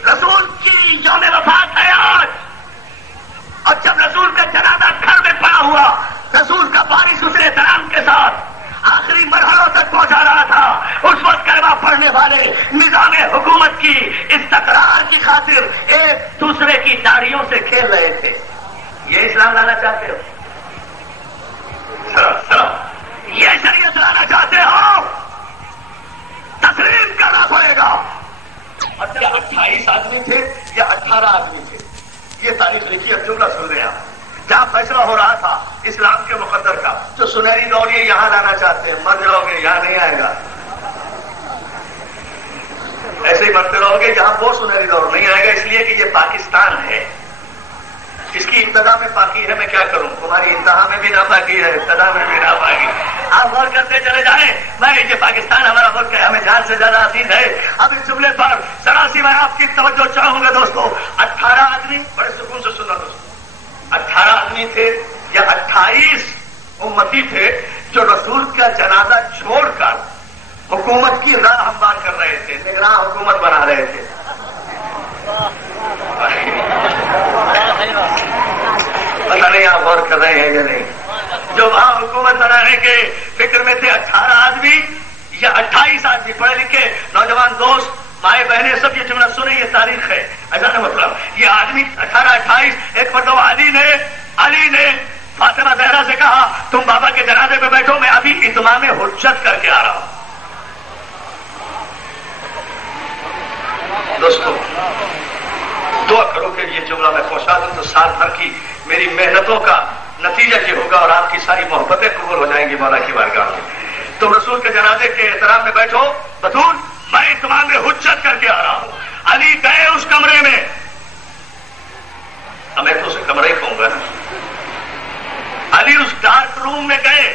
رسول کی یوم وفات ہے آج، اور جب رسول کا جنازہ گھر میں پڑا ہوا رسول کا بارش اس احترام کے ساتھ آخری مرحلوں تک پہنچا رہا تھا، اس وقت کلمہ پڑھنے والے نظام حکومت کی استقرار کی خاطر ایک دوسرے کی داڑھیوں سے کھیل رہے تھے. یہ اسلام لانا چاہتے ہو؟ یہ شریعت لانا چاہتے ہو؟ تسلیم کرنا پڑے گا. اور کیا 28 آدمی تھے یا 18 آدمی تھے؟ یہ تاریخ لکھی. اب جملہ سن رہے ہیں جہاں فیصلہ ہو رہا تھا اسلام کے مقدر کا، جو سنہری دور یہ یہاں لانا چاہتے ہیں. مر جاؤ گے یہاں نہیں آئے گا، ایسے ہی مرتے رہو گے یہاں وہ سنہری دور نہیں آئے گا. اس لیے کہ یہ پاکستان ہے، اس کی ابتدا میں پاکی ہے. میں کیا کروں، تمہاری انتہا میں بھی ناپاکی ہے، ابتدا میں بھی ناپاکی. آپ غور کرتے چلے جائیں. میں یہ پاکستان ہمارا ملک ہے، ہمیں جان سے زیادہ عزیز ہے. اب اس جملے پر ذرا سی میں آپ کی توجہ چاہوں گا دوستو. 18 آدمی، بڑے سکون سے سننا دوستو، 18 آدمی تھے یا 28 امتی تھے جو رسول کا جنازہ چھوڑ کر حکومت کی راہ ہموار کر رہے تھے، نگراں حکومت بنا رہے تھے. پتہ نہیں آپ غور کر رہے ہیں یا نہیں. جو وہاں حکومت بنانے کے فکر میں تھے 18 آدمی یا 28 آدمی، پڑھے لکھے نوجوان دوست مائیں بہنیں سب یہ جملہ سنیں، یہ تاریخ ہے. ایسا نہیں مطلب یہ آدمی 18 28. ایک مرتبہ علی نے فاطمہ زہرا سے کہا تم بابا کے جنازے پہ بیٹھو، میں ابھی اتمام حجت کر کے آ رہا ہوں. دوستو دعا کرو کہ یہ جملہ میں پہنچا دوں تو سال بھر کی میری محنتوں کا نتیجہ یہ ہوگا اور آپ کی ساری محبتیں قبول ہو جائیں گی مولا کی بارگاہ میں. تم رسول کے جنازے کے احترام میں بیٹھو. بطول میں اتمام حجت کر کے آ رہا ہوں. علی گئے اس کمرے میں، میں تو اسے کمرہ ہی کہوں گا نا. علی اس ڈارک روم میں گئے.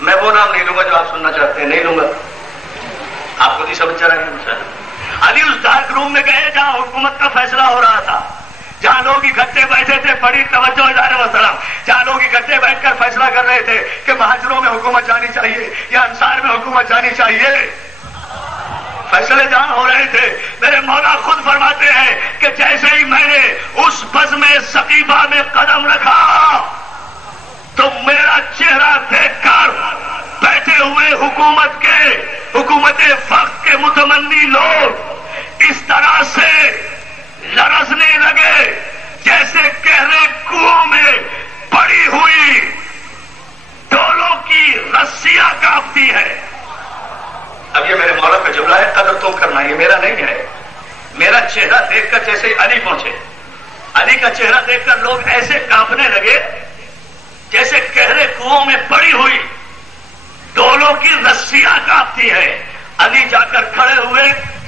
میں وہ نام نہیں لوں گا جو آپ سننا چاہتے ہیں، نہیں لوں گا، آپ خود ہی سمجھ جا رہے ہیں. علی اس ڈارک روم میں گئے جہاں حکومت کا فیصلہ ہو رہا تھا، جہاں لوگ اکٹھے بیٹھے تھے. بڑی توجہ ادارے وسلام، جہاں لوگ اکٹھے بیٹھ کر فیصلہ کر رہے تھے کہ مہاجروں میں حکومت جانی چاہیے یا انصار میں حکومت جانی چاہیے. فیصلے جہاں ہو رہے تھے میرے مولا خود فرماتے ہیں کہ جیسے ہی میں نے اس بزم ثقیفہ میں قدم رکھا تو میرا چہرہ دیکھ کر بیٹھے ہوئے حکومت وقت کے متمنی لوگ اس طرح سے لرزنے لگے جیسے گہرے کنویں میں پڑی ہوئی ڈولوں کی رسیاں کانپتی ہے. اب یہ میرے مولا کا جملہ ہے، قدر تو کرنا، یہ میرا نہیں ہے. میرا چہرہ دیکھ کر جیسے علی پہنچے، علی کا چہرہ دیکھ کر لوگ ایسے کانپنے لگے جیسے گہرے کنویں میں پڑی ہوئی ڈولوں کی رسیاں کانپتی ہے. علی جا کر کھڑے ہوئے،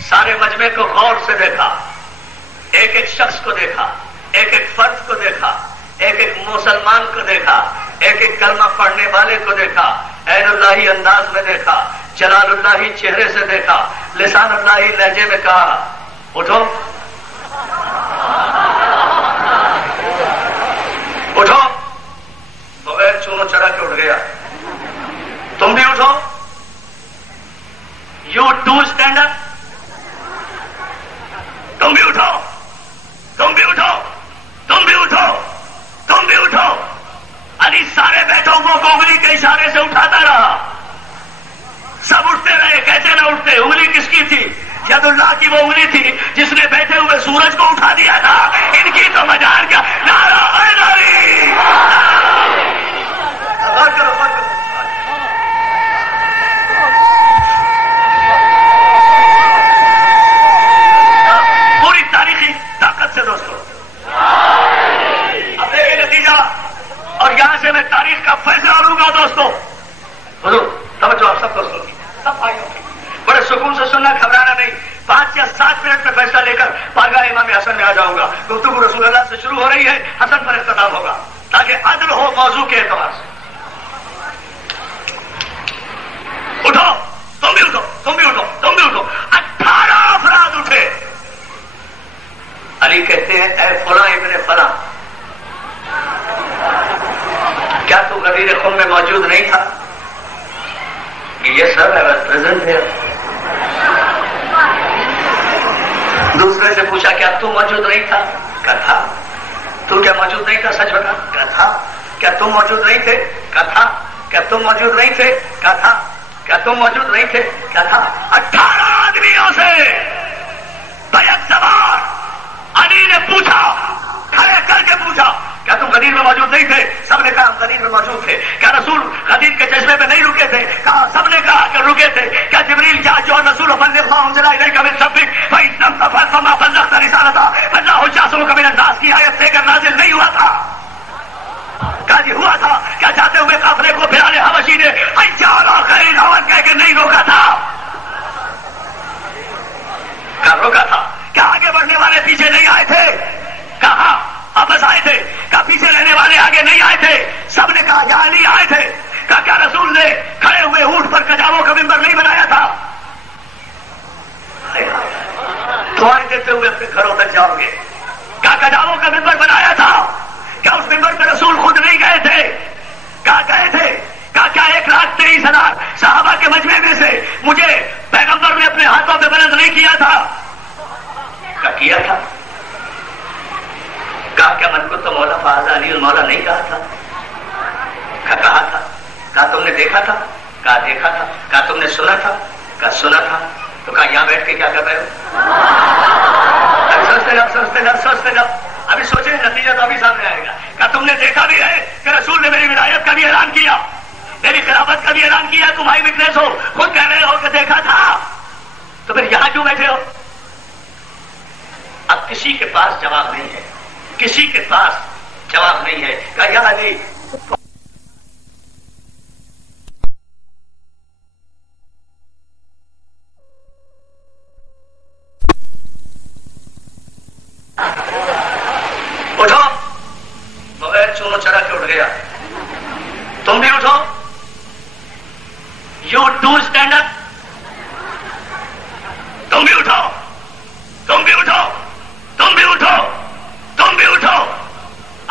سارے مجمع کو غور سے دیکھا، ایک ایک شخص کو دیکھا، ایک ایک فرد کو دیکھا، ایک ایک مسلمان کو دیکھا، ایک ایک کلمہ پڑھنے والے کو دیکھا، عین اللہ انداز میں دیکھا، جلال اللہ چہرے سے دیکھا، لسان اللہ لہجے میں کہا اٹھو اٹھو. بغیر چونو چڑھا کے اٹھ گیا. تم بھی اٹھو. You to stand up. تم بھی اٹھو، تم بھی اٹھو، تم بھی اٹھو، تم بھی اٹھو. علی سارے بیٹھوں کو انگلی کے اشارے سے اٹھاتا رہا. سب اٹھتے رہے. کیسے نہ اٹھتے؟ انگلی کس کی تھی؟ ید اللہ کی وہ انگلی تھی جس نے بیٹھے ہوئے سورج کو اٹھا دیا تھا. ان کی تو مجال کیا. نعرہ حیدری. پوری تاریخی طاقت سے دوستوں اب دیکھیں نتیجہ، اور یہاں سے میں تاریخ کا فیصلہ لوں گا دوستوں. حضور توجہ آپ سب دوستوں کی، سب بھائیوں کی، بڑے سکون سے سننا، گھبرانا نہیں. 5 یا 7 منٹ میں فیصلہ لے کر بارگاہ امام حسن میں آ جاؤں گا. گفتگو رسول اللہ سے شروع ہو رہی ہے، حسن پر اختتام ہوگا تاکہ عدل ہو موضوع کے اعتبار سے. اٹھو، تم بھی اٹھو، تم بھی اٹھو، تم بھی اٹھو. 18 افراد اٹھے. علی کہتے ہیں اے فلاں ابن فلاں. کیا تو غدیر خم میں موجود نہیں تھا؟ یہ سب پریزنٹ ہے. دوسرے سے پوچھا کیا تو موجود نہیں تھا؟ کہا تھا. تو کیا موجود نہیں تھا؟ سچ بتا. کہا تھا. کیا تم موجود نہیں تھے؟ کہا تھا. کیا تم موجود نہیں تھے؟ کہا تھا. کیا تم موجود نہیں تھے؟ کہا تھا. 18 آدمیوں سے بیعت سوار علی نے پوچھا, کھڑے کر کے پوچھا, کیا تم غدیر میں موجود نہیں تھے؟ سب نے کہا ہم غدیر میں موجود تھے. کیا رسول غدیر کے چشمے پہ نہیں رکے تھے؟ کہا سب نے کہا کہ رکے تھے. کیا جبریل جا جو رسول بلغ ما انزل الیک من ربک فإن لم تفعل فما بلغت رسالتہ فاللہ جاسمک من الناس کی آیت لے کر نازل نہیں ہوا تھا؟ کہا جی ہوا تھا. کیا جاتے ہوئے قافلے کو بلال حبشی نے اجعل خیر العون کہہ کے نہیں روکا تھا؟ کہا روکا تھا. کیا آگے بڑھنے والے پیچھے نہیں آئے تھے؟ کہا واپس آئے تھے. کہا پیچھے رہنے والے آگے نہیں آئے تھے؟ سب نے کہا یا علی آئے تھے. کہا کیا رسول نے کھڑے ہوئے اونٹ پر کجاووں کا منبر نہیں بنایا تھا؟ دعائیں دیتے ہوئے اپنے گھروں تک جاؤ گے. کیا کجاووں کا منبر بنایا تھا؟ کیا اس منبر پہ رسول خود نہیں گئے تھے؟ کہا گئے تھے. کہا کیا 1,23,000 صحابہ کے مجمع میں سے مجھے پیغمبر نے اپنے ہاتھوں پہ بلند نہیں کیا تھا؟ کہا کیا تھا. کہا کیا من کو تو مولا فاض علی المولا نہیں کہا تھا؟ کہا تھا. کہا تم نے دیکھا تھا؟ کہا دیکھا تھا. کہا تم نے سنا تھا؟ کہا سنا تھا. تو کہا یہاں بیٹھ کے کیا کر رہے ہو؟ سوچتے جاؤ ابھی سوچیں, نتیجہ تو ابھی سامنے آئے گا. کہا تم نے دیکھا بھی ہے کہ رسول نے میری ولایت کا بھی اعلان کیا, میری خلافت کا بھی اعلان کیا, تمہاری وٹنس ہو, خود کہہ رہے ہو کہ دیکھا تھا, تو پھر یہاں کیوں بیٹھے ہو؟ اب کسی کے پاس جواب نہیں ہے, کسی کے پاس جواب نہیں ہے. کہا یا علی اٹھو. بغیر چونو چرا کے اٹھ گیا. تم بھی اٹھو. You do stand up. تم بھی اٹھو, تم بھی اٹھو, تم بھی اٹھو, تم بھی اٹھو.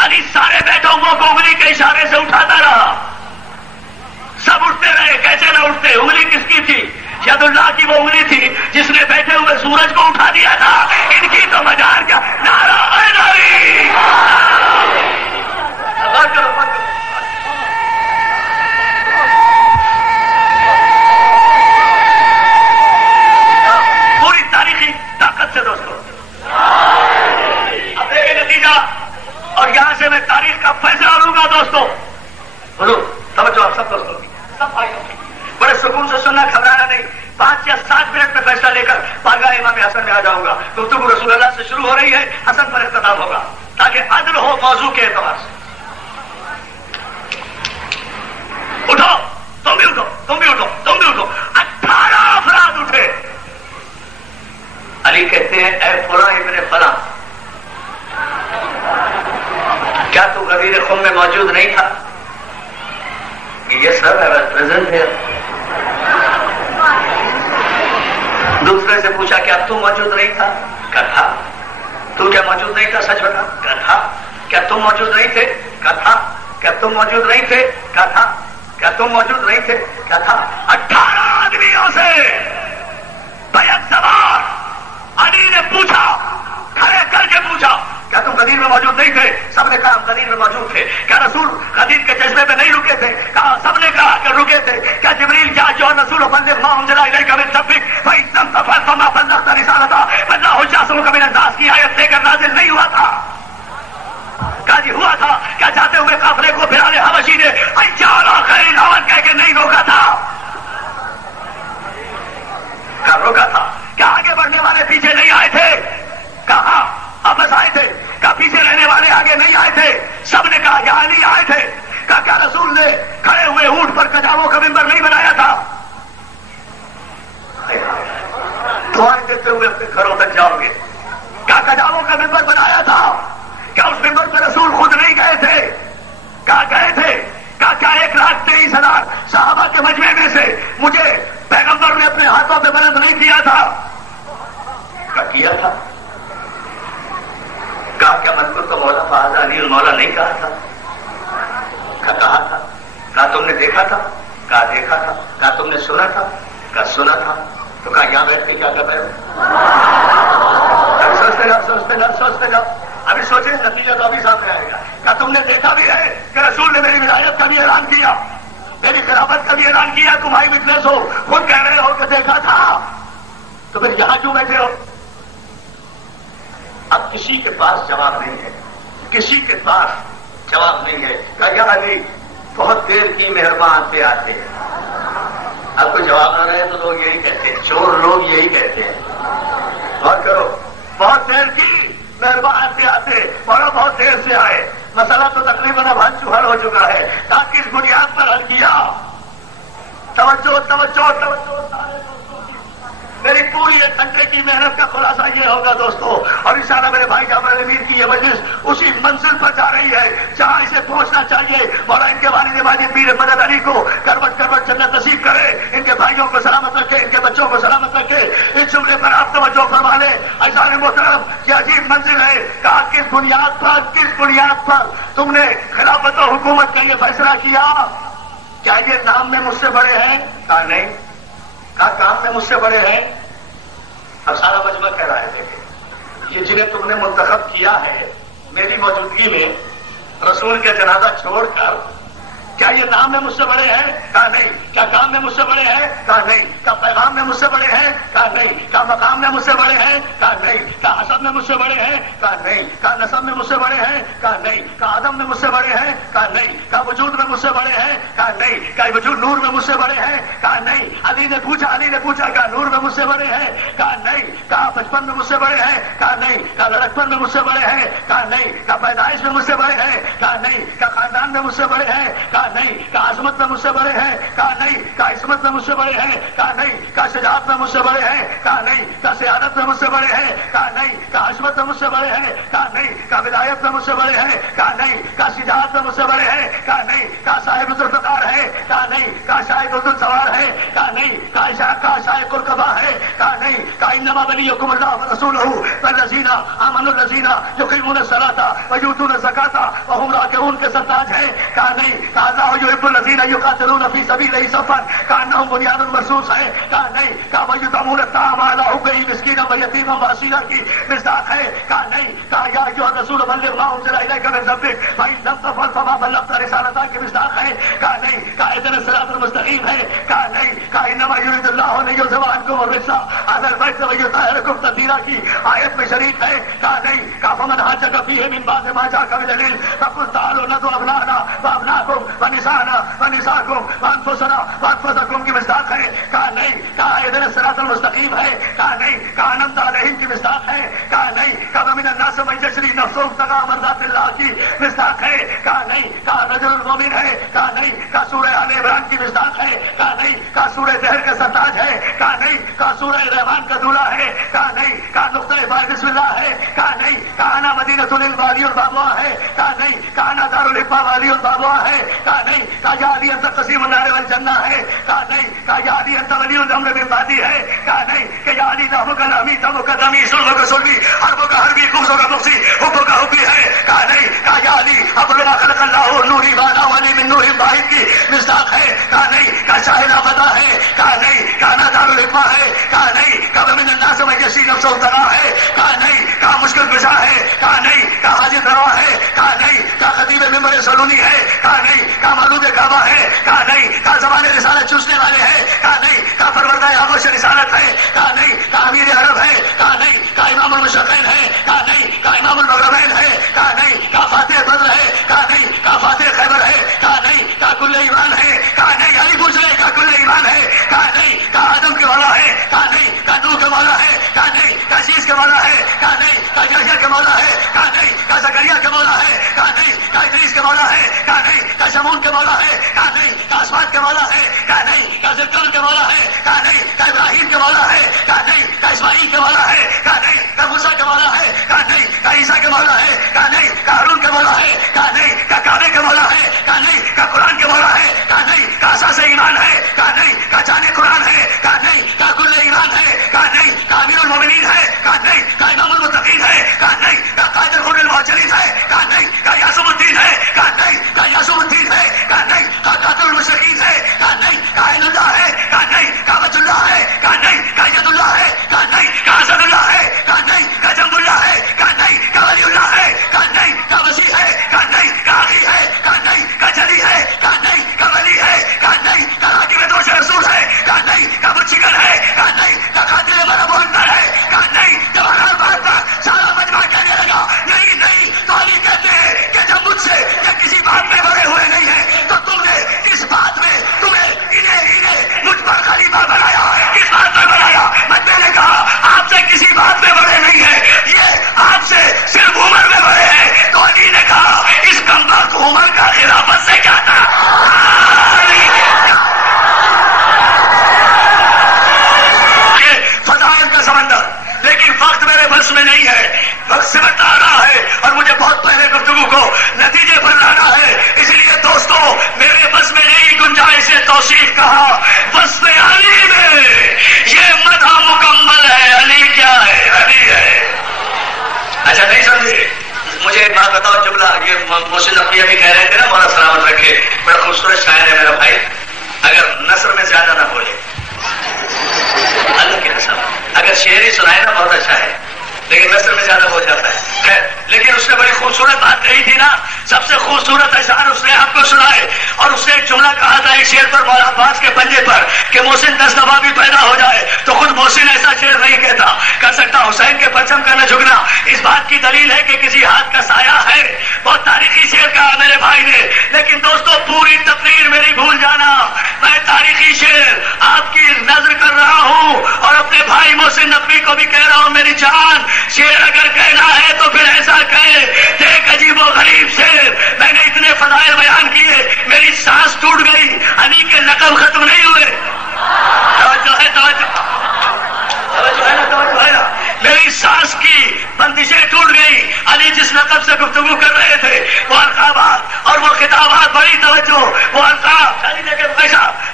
علی سارے بیٹھوں کو انگلی کے اشارے سے اٹھاتا رہا. سب اٹھتے رہے. کیسے نہ اٹھتے؟ انگلی کس کی تھی؟ ید اللہ کی وہ انگلی تھی جس نے بیٹھے ہوئے سورج کو اٹھا دیا تھا. ان کی تو مجال کیا. نعرہ حیدری. پوری تاریخی طاقت سے دوستوں اب دیکھیں نتیجہ, اور یہاں سے میں تاریخ کا فیصلہ لوں گا. دوستوں حضور توجہ, آپ سب دوستوں کی, سب بھائیوں کی, بڑے سکون سے سننا, گھبرانا نہیں. 5 یا 7 منٹ میں فیصلہ لے کر بارگاہ امام حسن میں آ جاؤں گا. گفتگو رسول اللہ سے شروع ہو رہی ہے, حسن پر اختتام ہوگا تاکہ عدل ہو موضوع کے اعتبار سے. اٹھو, تم بھی اٹھو, تم بھی اٹھو, تم بھی اٹھو. 18 افراد اٹھے. علی کہتے ہیں اے فلاں ابن فلاں, کیا تو غدیر خم میں موجود نہیں تھا؟ یہ سب پریزنٹ ہے. دوسرے سے پوچھا کیا تم موجود نہیں تھا؟ کہا تھا. تو کیا موجود نہیں تھا؟ سچ بتا. کہا تھا. کیا تم موجود نہیں تھے؟ کہا تھا. کیا تم موجود نہیں تھے؟ کہا تھا. کیا تم موجود نہیں تھے؟ کہا تھا. 18 آدمیوں سے بیعت سوار علی نے پوچھا, کھڑے کر کے پوچھا, کیا تم غدیر میں موجود نہیں تھے؟ سب نے کہا ہم غدیر میں موجود تھے. کیا رسول غدیر کے چشمے پہ نہیں رکے تھے؟ کہا سب نے کہا کہ رکے تھے. کیا جبریل جا جو رسول بلغ ما انزل الیک من ربک فإن لم تفعل فما بلغت رسالتہ فاللہ جاسمک من الناس کی آیت لے کر نازل نہیں ہوا تھا؟ کہا جی ہوا تھا. کیا جاتے ہوئے قافلے کو بلال حبشی نے اجعل خیر العون کہہ کے نہیں روکا تھا؟ کہا روکا تھا. کیا آگے بڑھنے والے پیچھے نہیں آئے تھے؟ کہا واپس آئے تھے. کہا پیچھے رہنے والے آگے نہیں آئے تھے؟ سب نے کہا یا علی آئے تھے. کہا کیا رسول نے کھڑے ہوئے اونٹ پر کجاووں کا منبر نہیں بنایا تھا؟ دعائیں دیتے ہوئے اپنے گھروں تک جاؤ گے. کیا کجاووں کا منبر بنایا تھا؟ کیا اس منبر پہ رسول خود نہیں گئے تھے؟ کہا گئے تھے. کہا کیا 1,23,000 صحابہ کے مجمع میں سے مجھے پیغمبر نے اپنے ہاتھوں پہ بلند نہیں کیا تھا؟ کہا کیا تھا. کہا کیا من کو تو مولا فاض علی المولا نہیں کہا تھا؟ کہا تھا. کہا تم نے دیکھا تھا؟ کہا دیکھا تھا۔ کہا تم نے سنا تھا؟ کہا سنا تھا۔ تو کہا یہاں بیٹھ کے کیا کر رہے ہو؟ ابھی سوچتے جاؤ ابھی سوچیں، نتیجہ تو ابھی سامنے آئے گا۔ کہا تم نے دیکھا بھی ہے کہ رسول نے میری ولایت کا بھی اعلان کیا، میری خلافت کا بھی اعلان کیا، تم آئی وٹنس ہو، خود کہہ رہے ہو کہ دیکھا تھا، تو پھر یہاں کیوں بیٹھے ہو؟ اب کسی کے پاس جواب نہیں ہے، کسی کے پاس جواب نہیں ہے۔ کہا یا علی بہت دیر کی، مہربان پہ آتے ہیں۔ اب کوئی جواب نہ رہے تو لوگ یہی کہتے ہیں، چور لوگ یہی کہتے ہیں، اور کرو بہت دیر کی، مہربان پہ آتے، اور بہت دیر سے آئے۔ مسئلہ تو تقریباً اب حل ہو چکا ہے، تاکہ اس بنیاد پر حل کیا۔ توجہ توجہ توجہ، میری پوری ایک گھنٹے کی محنت کا خلاصہ یہ ہوگا دوستو، اور انشاءاللہ میرے بھائی جعفر امیر کی یہ مجلس اسی منزل پر جا رہی ہے جہاں اسے پہنچنا چاہیے۔ مولا ان کے والد ماجد پیر مدد علی کو کروٹ کروٹ جنت نصیب کرے، ان کے بھائیوں کو سلامت رکھے، ان کے بچوں کو سلامت رکھے۔ اس جملے پر آپ توجہ فرما لیں عزیزان محترم، یہ عجیب منزل ہے۔ کہا کس بنیاد پر تم نے خلافت و حکومت کا یہ فیصلہ کیا؟ کیا یہ نام میں مجھ سے بڑے ہیں؟ کہا نہیں۔ کہا کام میں مجھ سے بڑے ہیں؟ اب سارا مجمع کہہ رہا ہے کہ یہ جنہیں تم نے منتخب کیا ہے میری موجودگی میں رسول کے جنازہ چھوڑ کر، کیا یہ نام میں مجھ سے بڑے ہیں؟ کہا نہیں۔ کیا کام میں مجھ سے بڑے ہیں؟ کہا نہیں۔ کیا پیغام میں مجھ سے بڑے ہیں؟ کہا نہیں۔ کیا مقام میں مجھ سے بڑے ہیں؟ کہا نہیں۔ کیا حسب میں مجھ سے بڑے ہیں؟ کہا نہیں۔ کیا نسب میں مجھ سے بڑے ہیں؟ کہا نہیں۔ کیا عدم میں مجھ سے بڑے ہیں؟ کہا نہیں۔ کیا وجود میں مجھ سے بڑے ہیں؟ کہا نہیں۔ کیا وجود نور میں مجھ سے بڑے ہیں؟ کہا نہیں۔ علی نے پوچھا کیا نور میں مجھ سے بڑے ہیں؟ کہا نہیں۔ کہا بچپن میں مجھ سے بڑے ہیں؟ کہا نہیں۔ کیا لڑکپن میں مجھ سے بڑے ہیں؟ کہا نہیں۔ کیا پیدائش میں مجھ سے بڑے ہیں؟ کہا نہیں۔ کیا خاندان میں مجھ سے بڑے ہیں؟ کہا نہیں۔ کیا عظمت میں مجھ سے بڑے ہیں؟ کہا نہیں۔ کیا عصمت میں مجھ سے بڑے ہیں؟ کہا نہیں۔ کیا شجاعت میں مجھ سے بڑے ہیں؟ کہا نہیں۔ کیا سیادت میں مجھ سے بڑے ہیں؟ کہا نہیں۔ کیا عصمت میں مجھ سے بڑے ہیں؟ کہا نہیں۔ کیا ولایت میں مجھ سے بڑے ہیں؟ کہا نہیں۔ کیا شجاعت میں مجھ سے بڑے ہیں؟ کہا نہیں۔ کیا صاحب ذوالفقار ہے؟ کہا نہیں۔ کیا شاہد السوار ہے؟ کہا نہیں۔ کیا شائق القبا ہے؟ کہا نہیں۔ کہا انما ولیکم اللہ ورسولہ والذین آمنوا الذین یقیمون الصلاۃ ویؤتون الزکاۃ وهم راکعون کے سرتاج ہیں؟ کہا نہیں۔ کہا اللہ یحب الذین یقاتلون فی سبیلہ صفا کانہم بنیان مرصوص ہے؟ کہا نہیں۔ کہا ویطعمون الطعام علی حبہ مسکینا ویتیما واسیرا کی مصداق ہے؟ کہا نہیں۔ کہا یا ایھا الرسول بلغ ما انزل الیک من ربک فإن لم تفعل فما بلغت رسالتہ کی مصداق ہے؟ کہا نہیں۔ کہا اهدنا الصراط المستقیم ہے؟ کہا نہیں۔ کہا انما یرید اللہ لیذهب عنکم الرجس اہل البیت ویطہرکم تطہیرا کی آیت میں شریک ہے؟ کہا نہیں۔ کہا فمن حاجک فیہ من بعد ما جاءک من العلم فقل تعالوا ندعو ابناءنا وابناءکم ونساءنا ونساءکم وانفسنا وانفسکم کی مصداق ہے؟ کہا نہیں۔ کہا اهدنا الصراط المستقیم ہے؟ کہا نہیں۔ کہا انعمت علیہم کی مصداق ہے؟ کہا نہیں۔ کہا ومن الناس من یشری نفسه ابتغاء مرضات اللہ کی مصداق ہے؟ کہا نہیں۔ کہا رجل المؤمن ہے؟ کہا نہیں۔ کہا سورہ آل عمران کی مصداق ہے؟ کہا نہیں۔ کہا سورہ زہر کا سرتاج ہے؟ کہا نہیں۔ کہا سورہ رحمان کا دولہ ہے؟ کہا نہیں۔ کہا نقطۂ فائز بسم اللہ ہے؟ کہا نہیں۔ کہا انا مدینۃ العلم البابوا ہے؟ کہا نہیں۔ کہا انا دار الحکمہ والی البابوا ہے؟ کہا نہیں۔ کہا یا علی انت قسیم النار والجنہ ہے؟ کہا نہیں۔ کہا یا علی انت ولی الامر من بعدی ہے؟ کہا نہیں۔ کہ یا علی لہمک الحمی تمک دمی سلمک سلمی حربک حربی خبزک خبزی حبک حبی ہے؟ کہا نہیں۔ کہا یا علی افضل ما خلق اللہ نوری وانا ولی من نور واحد کی مصداق ہے؟ کہا نہیں۔ کہا شاہد فتح ہے؟ کہا نہیں۔ کہا نا دار الحکمہ ہے؟ کہا نہیں۔ کہا من الناس من یشری نفسه ابتغاء ہے؟ کہا نہیں۔ کہا مشکل کشا ہے؟ کہا نہیں۔ کہا حاجت روا ہے؟ کہا نہیں۔ کہا خطیب ممبر سلونی ہے؟ کہا نہیں۔ کہا مولود کعبہ ہے؟ کہا نہیں۔ کہا زبان رسالت چوسنے والے ہیں؟ کہا نہیں۔ کہا پروردہ آغوش رسالت ہے؟ کہا نہیں۔ کہا امیر عرب ہے؟ کہا نہیں۔ کہا امام المشرقین ہے؟ کہا نہیں۔ کہا امام المغربین ہے؟ کہا نہیں۔ کہا فاتح بدر ہے؟ کہا نہیں۔ کہا فاتح خیبر ہے؟ کہا نہیں۔ کہا کل ایمان ہے؟ کہا نہیں۔ علی پوچھ رہے کہا کل ایمان ہے؟ کہا نہیں۔ کہا آدم کے مولا ہے؟ کہا نہیں۔ کہا نوح کے مولا ہے؟ کہا نہیں۔ کہا شیش کے مولا ہے؟ کہا نہیں۔ کہا یحییٰ کے مولا ہے؟ کہا نہیں۔ کہا زکریا کے مولا ہے؟ کہا نہیں۔ کہا ادریس کے مولا ہے؟ کہا نہیں۔ کہا شمون کے مولا ہے؟ کہا نہیں۔ کہا اسماعیل کے مولا ہے؟ کہا نہیں۔ کہا ذوالقرن کے مولا ہے؟ کہا نہیں۔ کہا ابراہیم کے مولا ہے؟ کہا نہیں۔ کہا اسماعیل کے مولا ہے؟ کہا نہیں۔ کہا موسیٰ کے مولا ہے؟ کہا نہیں۔ کہا عیسیٰ کے مولا ہے؟ کہا نہیں۔ کہا ہارون کے مولا ہے؟ کہا نہیں۔ کہا کعبے کے مولا ہے؟ کہا نہیں۔ کہا قرآن کے مولا ہے؟ کہا نہیں۔ کہا اساس ایمان ہے؟ کہا نہیں۔ کہا جان قرآن ہے؟ کہا نہیں۔ کہا کل ایمان ہے؟ کہا نہیں۔ کہا امیر المومنین ہے؟ کہا نہیں۔ کہا امام المتقین ہے؟ کہا نہیں۔ کہا قائد الغر المہاجرین ہے؟ کہا نہیں۔ کہا یاسم الدین ہے؟ کہا نہیں۔ کہا یاسم الدین ہے؟ کہا نہیں۔ کہا قاتل شریف کہا وصف علی میں یہ مدح مکمل ہے، علی کیا ہے؟ علی ہے۔ اچھا نہیں سمجھے؟ مجھے ایک بات بتاؤ، جملہ یہ محسن نقوی ابھی کہہ رہے تھے نا، مولا سلامت رکھے، بڑا خوبصورت شاعر ہے میرا بھائی، اگر نثر میں زیادہ نہ بولے اللہ کی قسم، اگر شعر ہی سنائے نا بہت اچھا ہے، لیکن نثر میں زیادہ بول جاتا ہے۔ خیر، لیکن اس نے بڑی خوبصورت بات کہی تھی نا، سب سے خوبصورت اشعار اس نے آپ کو سنائے، اور اس نے ایک جملہ کہا تھا ایک شعر پر، مولا عباس کے پنجے پر، کہ محسن 10 دفعہ بھی پیدا ہو جائے تو خود محسن ایسا شعر نہیں کہتا، کہہ سکتا حسین کے پرچم کا نہ جھکنا اس بات کی دلیل ہے کہ کسی ہاتھ کا سایہ ہے۔ بہت تاریخی شعر کہا میرے بھائی نے، لیکن دوستو پوری تقریر میری بھول جانا، میں تاریخی شعر آپ کی نظر کر رہا ہوں اور اپنے بھائی محسن نقوی کو بھی کہہ رہا ہوں، میری جان شعر اگر کہنا ہے تو پھر ایسا کہے، دیکھ عجیب و غریب شعر، میں نے اتنے فضائل بیان کیے، میری سانس ٹوٹ گئی، علی کے لقب ختم نہیں ہوئے، توجہ ہے نا، میری سانس کی بندشیں ٹوٹ گئی، علی جس لقب سے گفتگو کر رہے تھے وہ القابات اور وہ خطابات، بڑی توجہ، وہ القاب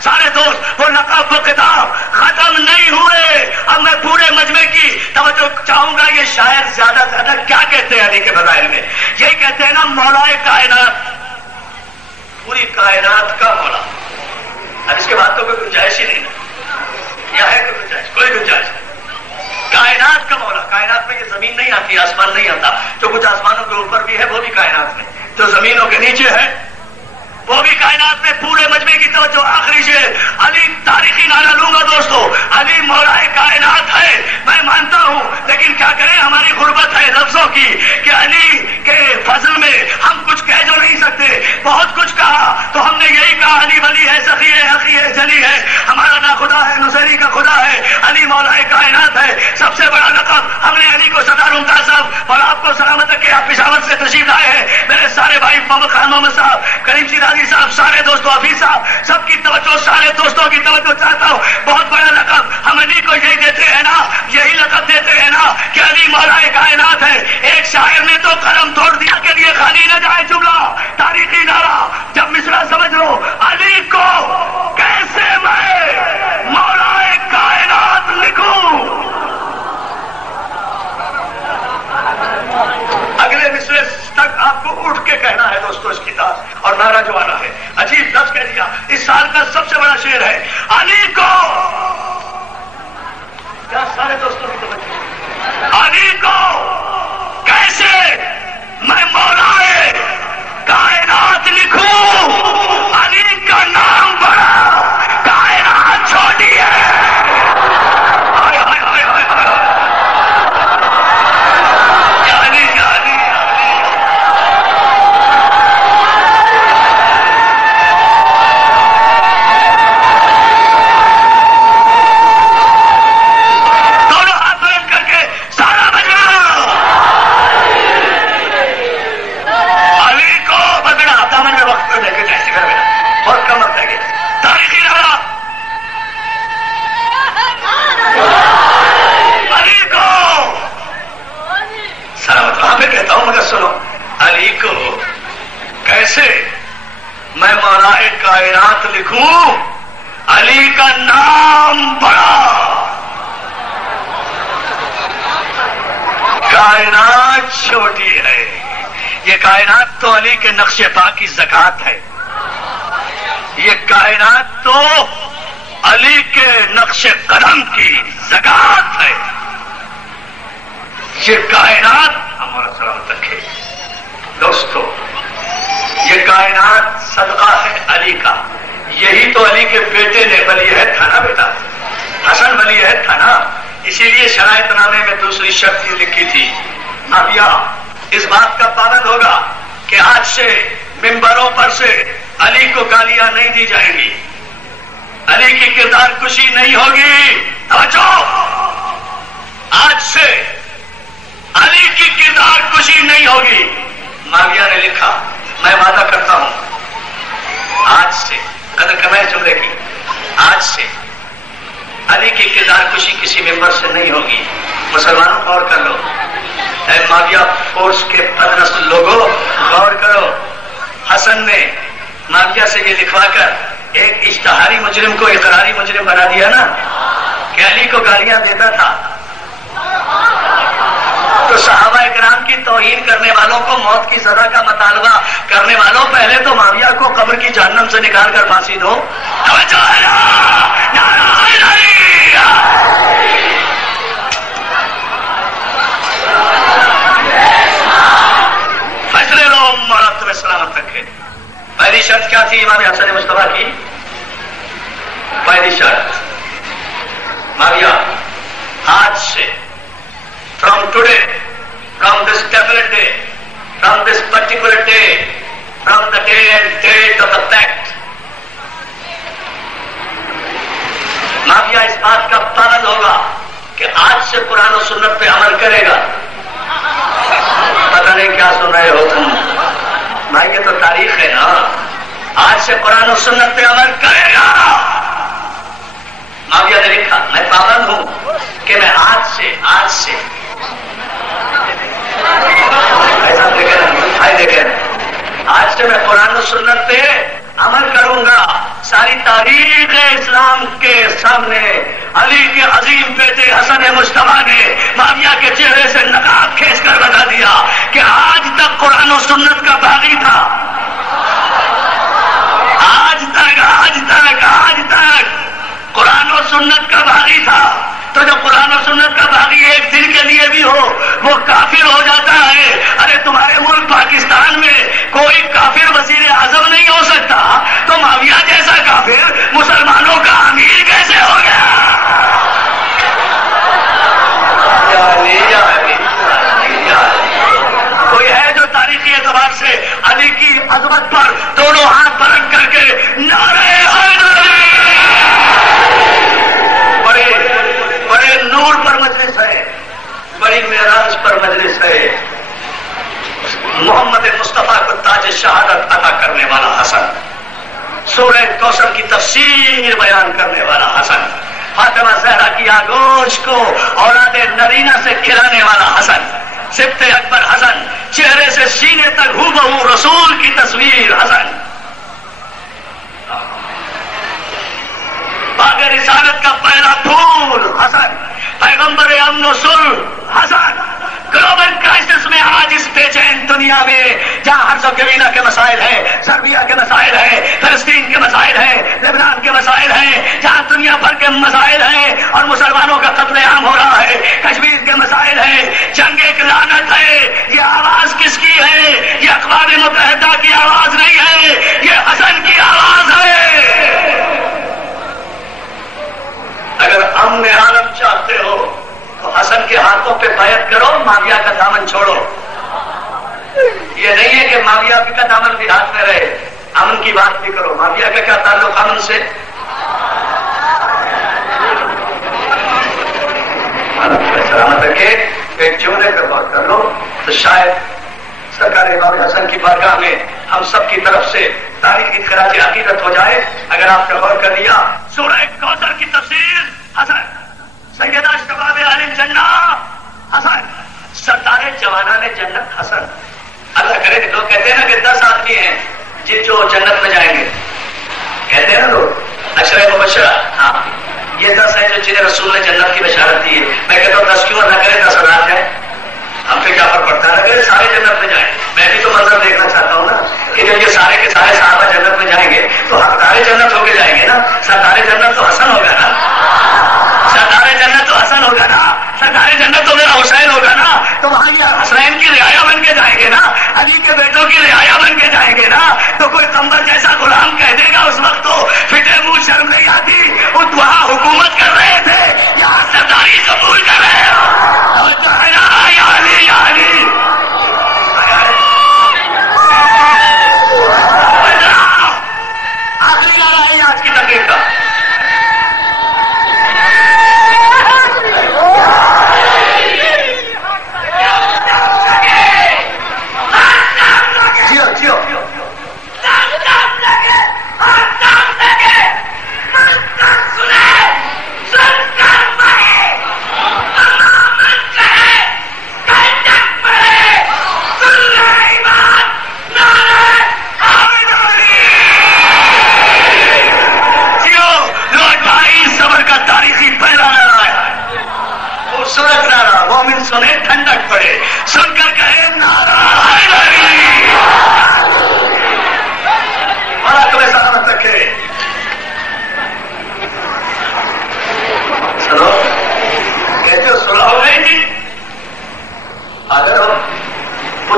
سارے دوست، وہ لقب وہ خطاب ختم نہیں ہوئے۔ اب میں پورے مجمع کی توجہ چاہوں گا، یہ شاعر زیادہ سے زیادہ کیا کہتے ہیں علی کے فضائل میں؟ یہی کہتے ہیں نا مولا کائنات، پوری کائنات کا مولا۔ اب اس کے بعد تو کوئی گنجائش ہی نہیں نا، کیا ہے کوئی گنجائش؟ کوئی گنجائش نہیں۔ کائنات کا مولا، کائنات میں یہ زمین نہیں آتی، آسمان نہیں آتا، جو کچھ آسمانوں کے اوپر بھی ہے وہ بھی کائنات میں، جو زمینوں کے نیچے ہے وہ بھی کائنات میں۔ پورے مجمع کی توجہ، آخری شعر، علی تاریخی نعرہ لوں گا دوستو، علی مولا کائنات ہے، میں مانتا ہوں، لیکن کیا کریں، ہماری غربت ہے لفظوں کی کہ علی کے فضل میں ہم کچھ کہہ جو نہیں سکتے، بہت کچھ کہا تو ہم نے یہی کہا، علی ولی ہے، سخی ہے، حقی ہے، جلی ہے، ہمارا نہ خدا ہے، نصیری کا خدا ہے، علی مولا کائنات ہے۔ سب سے بڑا لقب ہم نے علی کو صدر ممتاز صاحب، اور آپ کو سلامت رکھے، آپ پشاور سے تشریف لائے ہیں، میرے سارے بھائی محمد خان محمد صاحب، کریم سیرازی صاحب، سارے دوستوں، حفیظ صاحب، سب کی توجہ، سارے دوستوں کی توجہ چاہتا ہوں۔ بہت بڑا لقب ہم علی کو یہی دیتے ہیں نا، یہی لقب دیتے ہیں نا کہ علی مولا کائنات ہے۔ ایک شاعر نے تو قلم توڑ دیا کہ لیے خالی نہ جائے جملہ، تاریخی نعرہ، جب مصرع سمجھ لو، علی کو کیسے میں مولا کائنات لکھوں؟ اگلے مصرع تک آپ کو اٹھ کے کہنا ہے دوستو اس کتاب، اور نعرہ جو آنا ہے عجیب لفظ کہہ دیا، اس سال کا سب سے بڑا شعر ہے، علی کو، کیا سارے دوستوں کی توجہ، علی کو کیسے میں مولا کائنات لکھوں؟ علی کا نام بڑا، کائنات چھوٹی ہے۔ میں مولا کائنات لکھوں؟ علی کا نام بڑا، کائنات چھوٹی ہے۔ یہ کائنات تو علی کے نقش پا کی زکات ہے، یہ کائنات تو علی کے نقش قدم کی زکات ہے۔ یہ کائنات، ہمارا سلامت رکھے دوستو، یہ کائنات صدقہ ہے علی کا۔ یہی تو علی کے بیٹے نے ولی عہد تھا نا بیٹا، حسن ولی عہد تھا نا، اسی لیے شرائط نامے میں دوسری شرط یہ لکھی تھی، اب اس بات کا پابند ہوگا کہ آج سے ممبروں پر سے علی کو گالیاں نہیں دی جائیں گی، علی کی کردار کشی نہیں ہوگی۔ توجہ، آج سے علی کی کردار کشی نہیں ہوگی۔ معاویہ نے لکھا، میں وعدہ کرتا ہوں آج سے، قدر کمائے جملے کی، آج سے علی کی کردار کشی کسی ممبر سے نہیں ہوگی۔ مسلمانوں غور کر لو، اے معاویہ فورس کے بدنسل لوگوں غور کرو، حسن نے معاویہ سے یہ لکھوا کر ایک اشتہاری مجرم کو اقراری مجرم بنا دیا نا، کہ علی کو گالیاں دیتا تھا، تو صحابہ اکرام کی توہین کرنے والوں کو موت کی سزا کا مطالبہ کرنے والوں، پہلے تو معاویہ کو قبر کی جہنم سے نکال کر پھانسی دو. فیصلے لو مرد تمہیں سلامت رکھے. پہلی شرط کیا تھی امام حسن مصطفیٰ کی؟ پہلی شرط معاویہ آج سے from today, from this definite day, from this particular day, from the day and date of the pact, معاویہ اس بات کا پابند ہوگا کہ آج سے قرآن و سنت پہ عمل کرے گا. پتہ نہیں کیا سن رہے ہو تم بھائی، یہ تو تاریخ ہے نا. آج سے قرآن و سنت پہ عمل کرے گا. معاویہ نے لکھا میں پابند ہوں کہ میں آج سے آج سے میں قرآن و سنت پہ عمل کروں گا. ساری تاریخ اسلام کے سامنے علی کے عظیم بیٹے حسن مصطفیٰ نے معاویہ کے چہرے سے نقاب کھینچ کر بتا دیا کہ آج تک قرآن و سنت کا باغی تھا. آج تک قرآن و سنت کا باغی تھا. تو جب قرآن و سنت کا باغی ایک دن کے لیے بھی ہو وہ کافر ہو جاتا ہے. ارے تمہارے ملک پاکستان میں کوئی کافر وزیر اعظم نہیں ہو سکتا، تو معاویہ جیسا کافر مسلمانوں کا امیر کیسے ہو گیا؟ کوئی ہے جو تاریخی اعتبار سے علی کی عظمت پر دونوں ہاتھ بلند کر کے نعرہ حیدری؟ بڑے نور پر مجلس ہے، بڑی معراج پر مجلس ہے. محمد مصطفیٰ کو تاج شہادت عطا کرنے والا حسن، سورہ کوثر کی تفسیر بیان کرنے والا حسن، فاطمہ زہرا کی آگوش کو اولاد نرینہ سے کھلانے والا حسن، سبط اکبر حسن، چہرے سے سینے تک ہو بہو رسول کی تصویر حسن، باغ رسالت کا پہلا پھول حسن، پیغمبر امن و صلح حسن. گلوبل کرائسس میں آج اس بے چین دنیا میں جہاں ہر زوگینا کے مسائل ہیں، سربیا کے مسائل ہیں، فلسطین کے مسائل ہیں، لبنان کے مسائل ہیں، جہاں دنیا بھر کے مسائل ہیں اور مسلمانوں کا قتل عام ہو رہا ہے، کشمیر کے مسائل ہیں، جنگ ایک لعنت ہے. یہ آواز کس کی ہے؟ یہ اقوام متحدہ کی آواز نہیں ہے، یہ حسن کی آواز ہے. اگر امن عالم چاہتے ہو تو حسن کے ہاتھوں پہ بیعت کرو، معاویہ کا دامن چھوڑو. یہ نہیں ہے کہ معاویہ کا دامن بھی ہاتھ میں رہے. امن کی بات بھی کرو. معاویہ کا کیا تعلق امن سے؟ سلامت رکھے. ایک جملے پر بات کر لو تو شاید سرکار امام حسن کی بارگاہ میں ہم سب کی طرف سے تاریخ کی خراج عقیدت ہو جائے. اگر آپ نے غور کر لیا سورہ کوثر کی تفسیر حسن، سیدہ شباب عالم جنہ حسن، سردار جوانان جنت حسن. اللہ کرے کہ لوگ کہتے ہیں نا کہ 10 آدمی ہیں جو جنت میں جائیں گے، کہتے ہیں نا لوگ اشرے مبشرہ. ہاں یہ 10 ہیں جو جنہیں رسول نے جنت کی بشارت دی ہے. میں کہتا ہوں 10 کیوں نہ کرے 10,000 جائیں، ہم پہ کیا فرق پڑتا ہے؟ اگر سارے جنت میں جائیں. میں بھی تو منظر دیکھنا چاہتا ہوں نا کہ جب یہ سارے کے سارے صحابہ جنت میں جائیں گے تو حقدار جنت ہو کے جائیں گے نا. سردار جنت تو حسن ہوگا نا، سردار جنت تو حسن ہوگا نا، سردار جنت تو میرا حسین ہوگا نا. تو وہاں یہ حسین کی رعایا بن کے جائیں گے نا، علی کے بیٹوں کی رعایا بن کے جائیں گے نا. تو کوئی کمبر جیسا غلام کہہ دے گا اس وقت تو فٹے منہ شرم نہیں آتی. وہاں حکومت کر رہے تھے، یہاں سرداری قبول کر رہے ہو. آخری نعرہ ہے آج کی تقریر کا.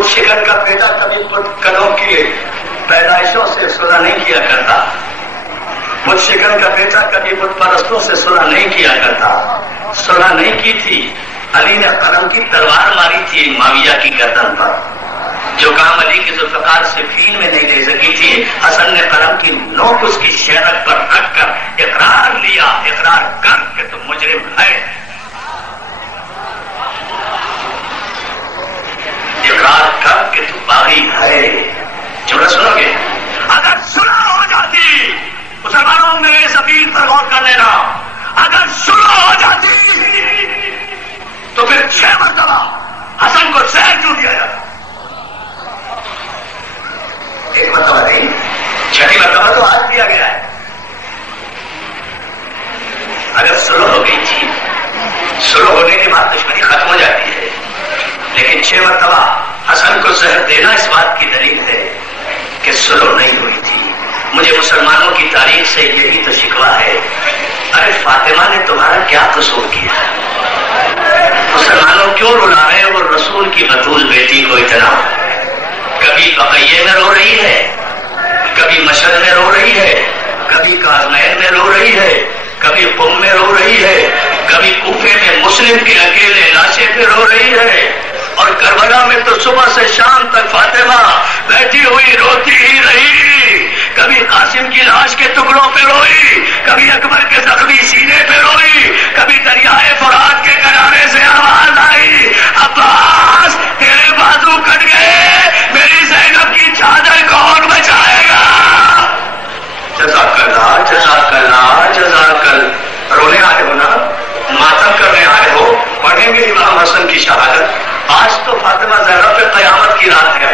بت شکن کا بیٹا کبھی بت کدوں کی پیدائشوں سے صلح نہیں کیا کرتا. بت شکن کا بیٹا کبھی بت پرستوں سے صلح نہیں کیا کرتا. صلح نہیں کی تھی. علی نے قلم کی تلوار ماری تھی معاویہ کی گردن پر، جو کام علی کی ذوالفقار صفین میں نہیں لے سکی تھی. حسن نے قلم کی نوک اس کی شہرت پر رکھ کر اقرار لیا، اقرار کر کے تم مجرم ہے، اقرار کر کے تو باغی ہے. جملہ سنو گے؟ اگر صلح ہو جاتی، مسلمانوں میرے زمین پر غور کر لینا، اگر صلح ہو جاتی تو پھر 6 مرتبہ حسن کو زہر کیوں دیا جاتا؟ 1 مرتبہ نہیں، 6 مرتبہ تو آج دیا گیا ہے. اگر صلح ہو گئی تھی، صلح ہونے کے بعد دشمنی ختم ہو جاتی ہے، لیکن 6 مرتبہ حسن کو زہر دینا اس بات کی دلیل ہے کہ صلح نہیں ہوئی تھی. مجھے مسلمانوں کی تاریخ سے یہی تو شکوہ ہے. ارے فاطمہ نے تمہارا کیا قصور کیا؟ مسلمانوں کیوں رلا رہے وہ رسول کی بطول بیٹی کو اتنا؟ کبھی بقیے میں رو رہی ہے، کبھی مشہد میں رو رہی ہے، کبھی کارمین میں رو رہی ہے، کبھی قم میں رو رہی ہے، کبھی کوفے میں مسلم کے اکیلے لاشے پہ رو رہی ہے، اور کربلا میں تو صبح سے شام تک فاطمہ بیٹھی ہوئی روتی ہی رہی. کبھی قاسم کی لاش کے ٹکڑوں پہ روئی، کبھی اکبر کے زخمی سینے پہ روئی، کبھی دریائے فرات کے کنارے سے آواز آئی، عباس تیرے بازو کٹ گئے، میری زینب کی چادر کون بچائے گا؟ جزاک اللہ، جزاک اللہ، جزاک اللہ. رونے آئے ہو نا، ماتم کرنے آئے ہو، پڑھیں گے امام حسن کی شہادت. آج تو فاطمہ زہرا پہ قیامت کی رات ہے.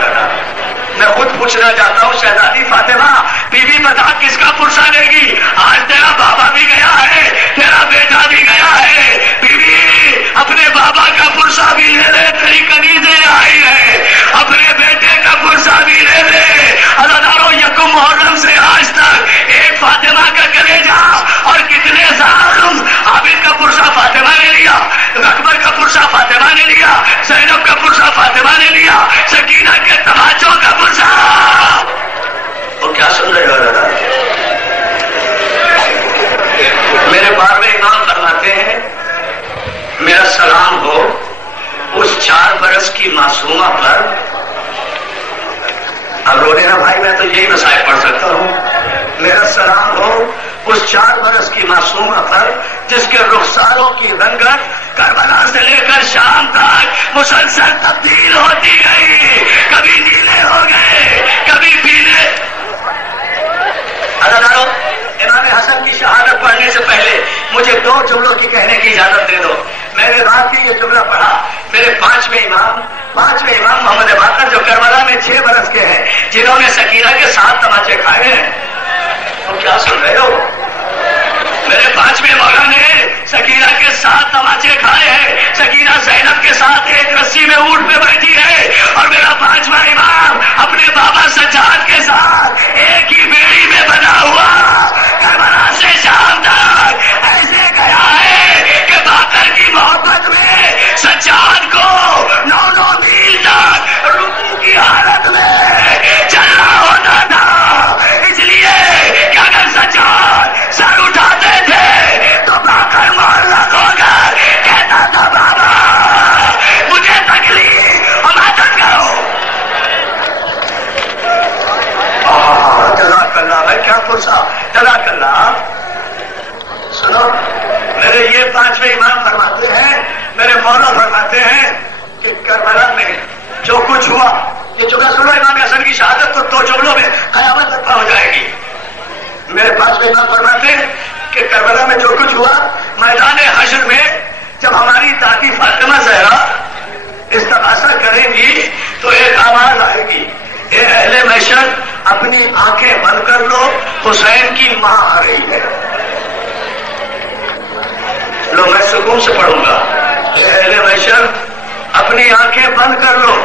میں خود پوچھنا چاہتا ہوں شہزادی فاطمہ، بی بی بتا کس کا پرسہ لے گی؟ آج تیرا بابا بھی گیا ہے، تیرا بیٹا بھی گیا ہے، بی بی اپنے بابا کا پرسہ بھی لے لے، تیری کنیزیں آئی ہے، اپنے بیٹے کا پرسہ بھی لے لے. عزادارو، یکم محرم سے آج تک ایک فاطمہ کا کلیجہ اور کتنے زخم. عابد کا پرسہ فاطمہ نے لیا، اکبر کا پرسہ فاطمہ نے لیا، زینب کا پرسہ فاطمہ نے لیا، سکینہ کے تماچوں کا پرسہ. وہ کیا سن رہے ہو دادا؟ میرے بار میں امام فرماتے ہیں میرا سلام ہو اس 4 برس کی معصومہ پر. اب رو لینا بھائی، میں تو یہی مسائل پڑھ سکتا ہوں. میرا سلام ہو اس 4 برس کی معصومہ پر جس کے رخساروں کی رنگت کربلا سے لے کر شام تک مسلسل تبدیل ہوتی گئی. کبھی نیلے ہو گئے، کبھی پیلے. عزادارو، امام حسن کی شہادت پڑھنے سے پہلے مجھے 2 جملوں کی کہنے کی اجازت دے دو. میں نے رات کی یہ جملہ پڑھا. میرے 5ویں امام محمد باقر جو کربلا میں 6 برس کے ہیں، جنہوں نے سکینہ کے 7 تماچے کھائے ہیں. تم کیا سن رہے ہو؟ میرے 5ویں مولا نے سکینہ کے 7 تماچے کھائے ہیں. سکینہ زینب کے ساتھ ایک رسی میں اونٹ پہ بیٹھی ہے، اور میرا 5واں امام اپنے بابا سجاد کے ساتھ ایک ہی بیڑی میں بنا ہوا کربلا سے شام تک ایسے گیا ہے کہ باقر کی محبت میں سجاد کو 9 میل تک رکوع کی حالت میں چلنا ہوتا تھا. اس لیے کہ اگر سجاد سر اٹھاتے تھے تو باقر معلق ہو کر کہتا تھا بابا مجھے تکلیف اور مدد کرو. جزاک اللہ بھائی، کیا پرسا، جزاک اللہ. سنو، میرے یہ 5ویں امام فرماتے ہیں، میرے مولا فرماتے ہیں کہ کربلا میں جو کچھ ہوا، یہ جملہ سنو امام حسن کی شہادت تو 2 جملوں میں قیامت برپا ہو جائے گی. میرے 5ویں امام فرماتے ہیں کہ کربلا میں جو کچھ ہوا، میدان حشر میں جب ہماری دادی فاطمہ زہرا استغاثہ کریں گی تو ایک آواز آئے گی، اے اہل محشر اپنی آنکھیں بند کر لو، حسین کی ماں آ رہی ہے. لو میں سکون سے پڑھوں گا. اے اہل محشر اپنی آنکھیں بند کر لو،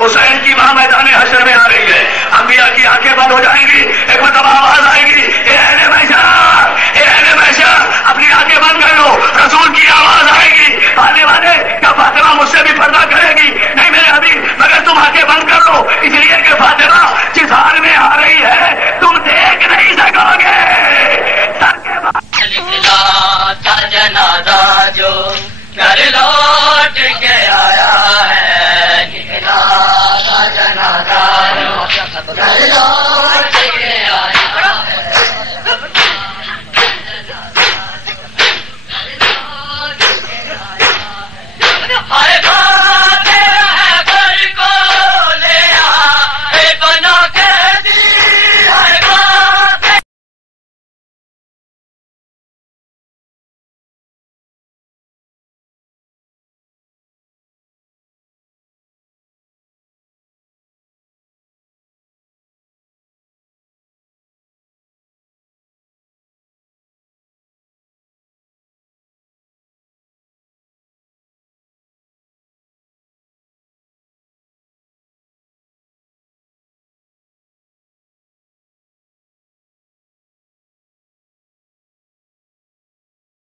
حسین کی ماں میدان حشر میں آ رہی ہے. انبیاء کی آنکھیں بند ہو جائیں گی، ایک مرتبہ آواز آئے گی، اے اہل محشر، اے اہل محشر اپنی آنکھیں بند کر لو. رسول کی آواز آئے گی، آنے والے کیا فاطمہ مجھ سے بھی پردہ کرے گی؟ نہیں میرے حبیب، مگر تم آنکھیں بند سردار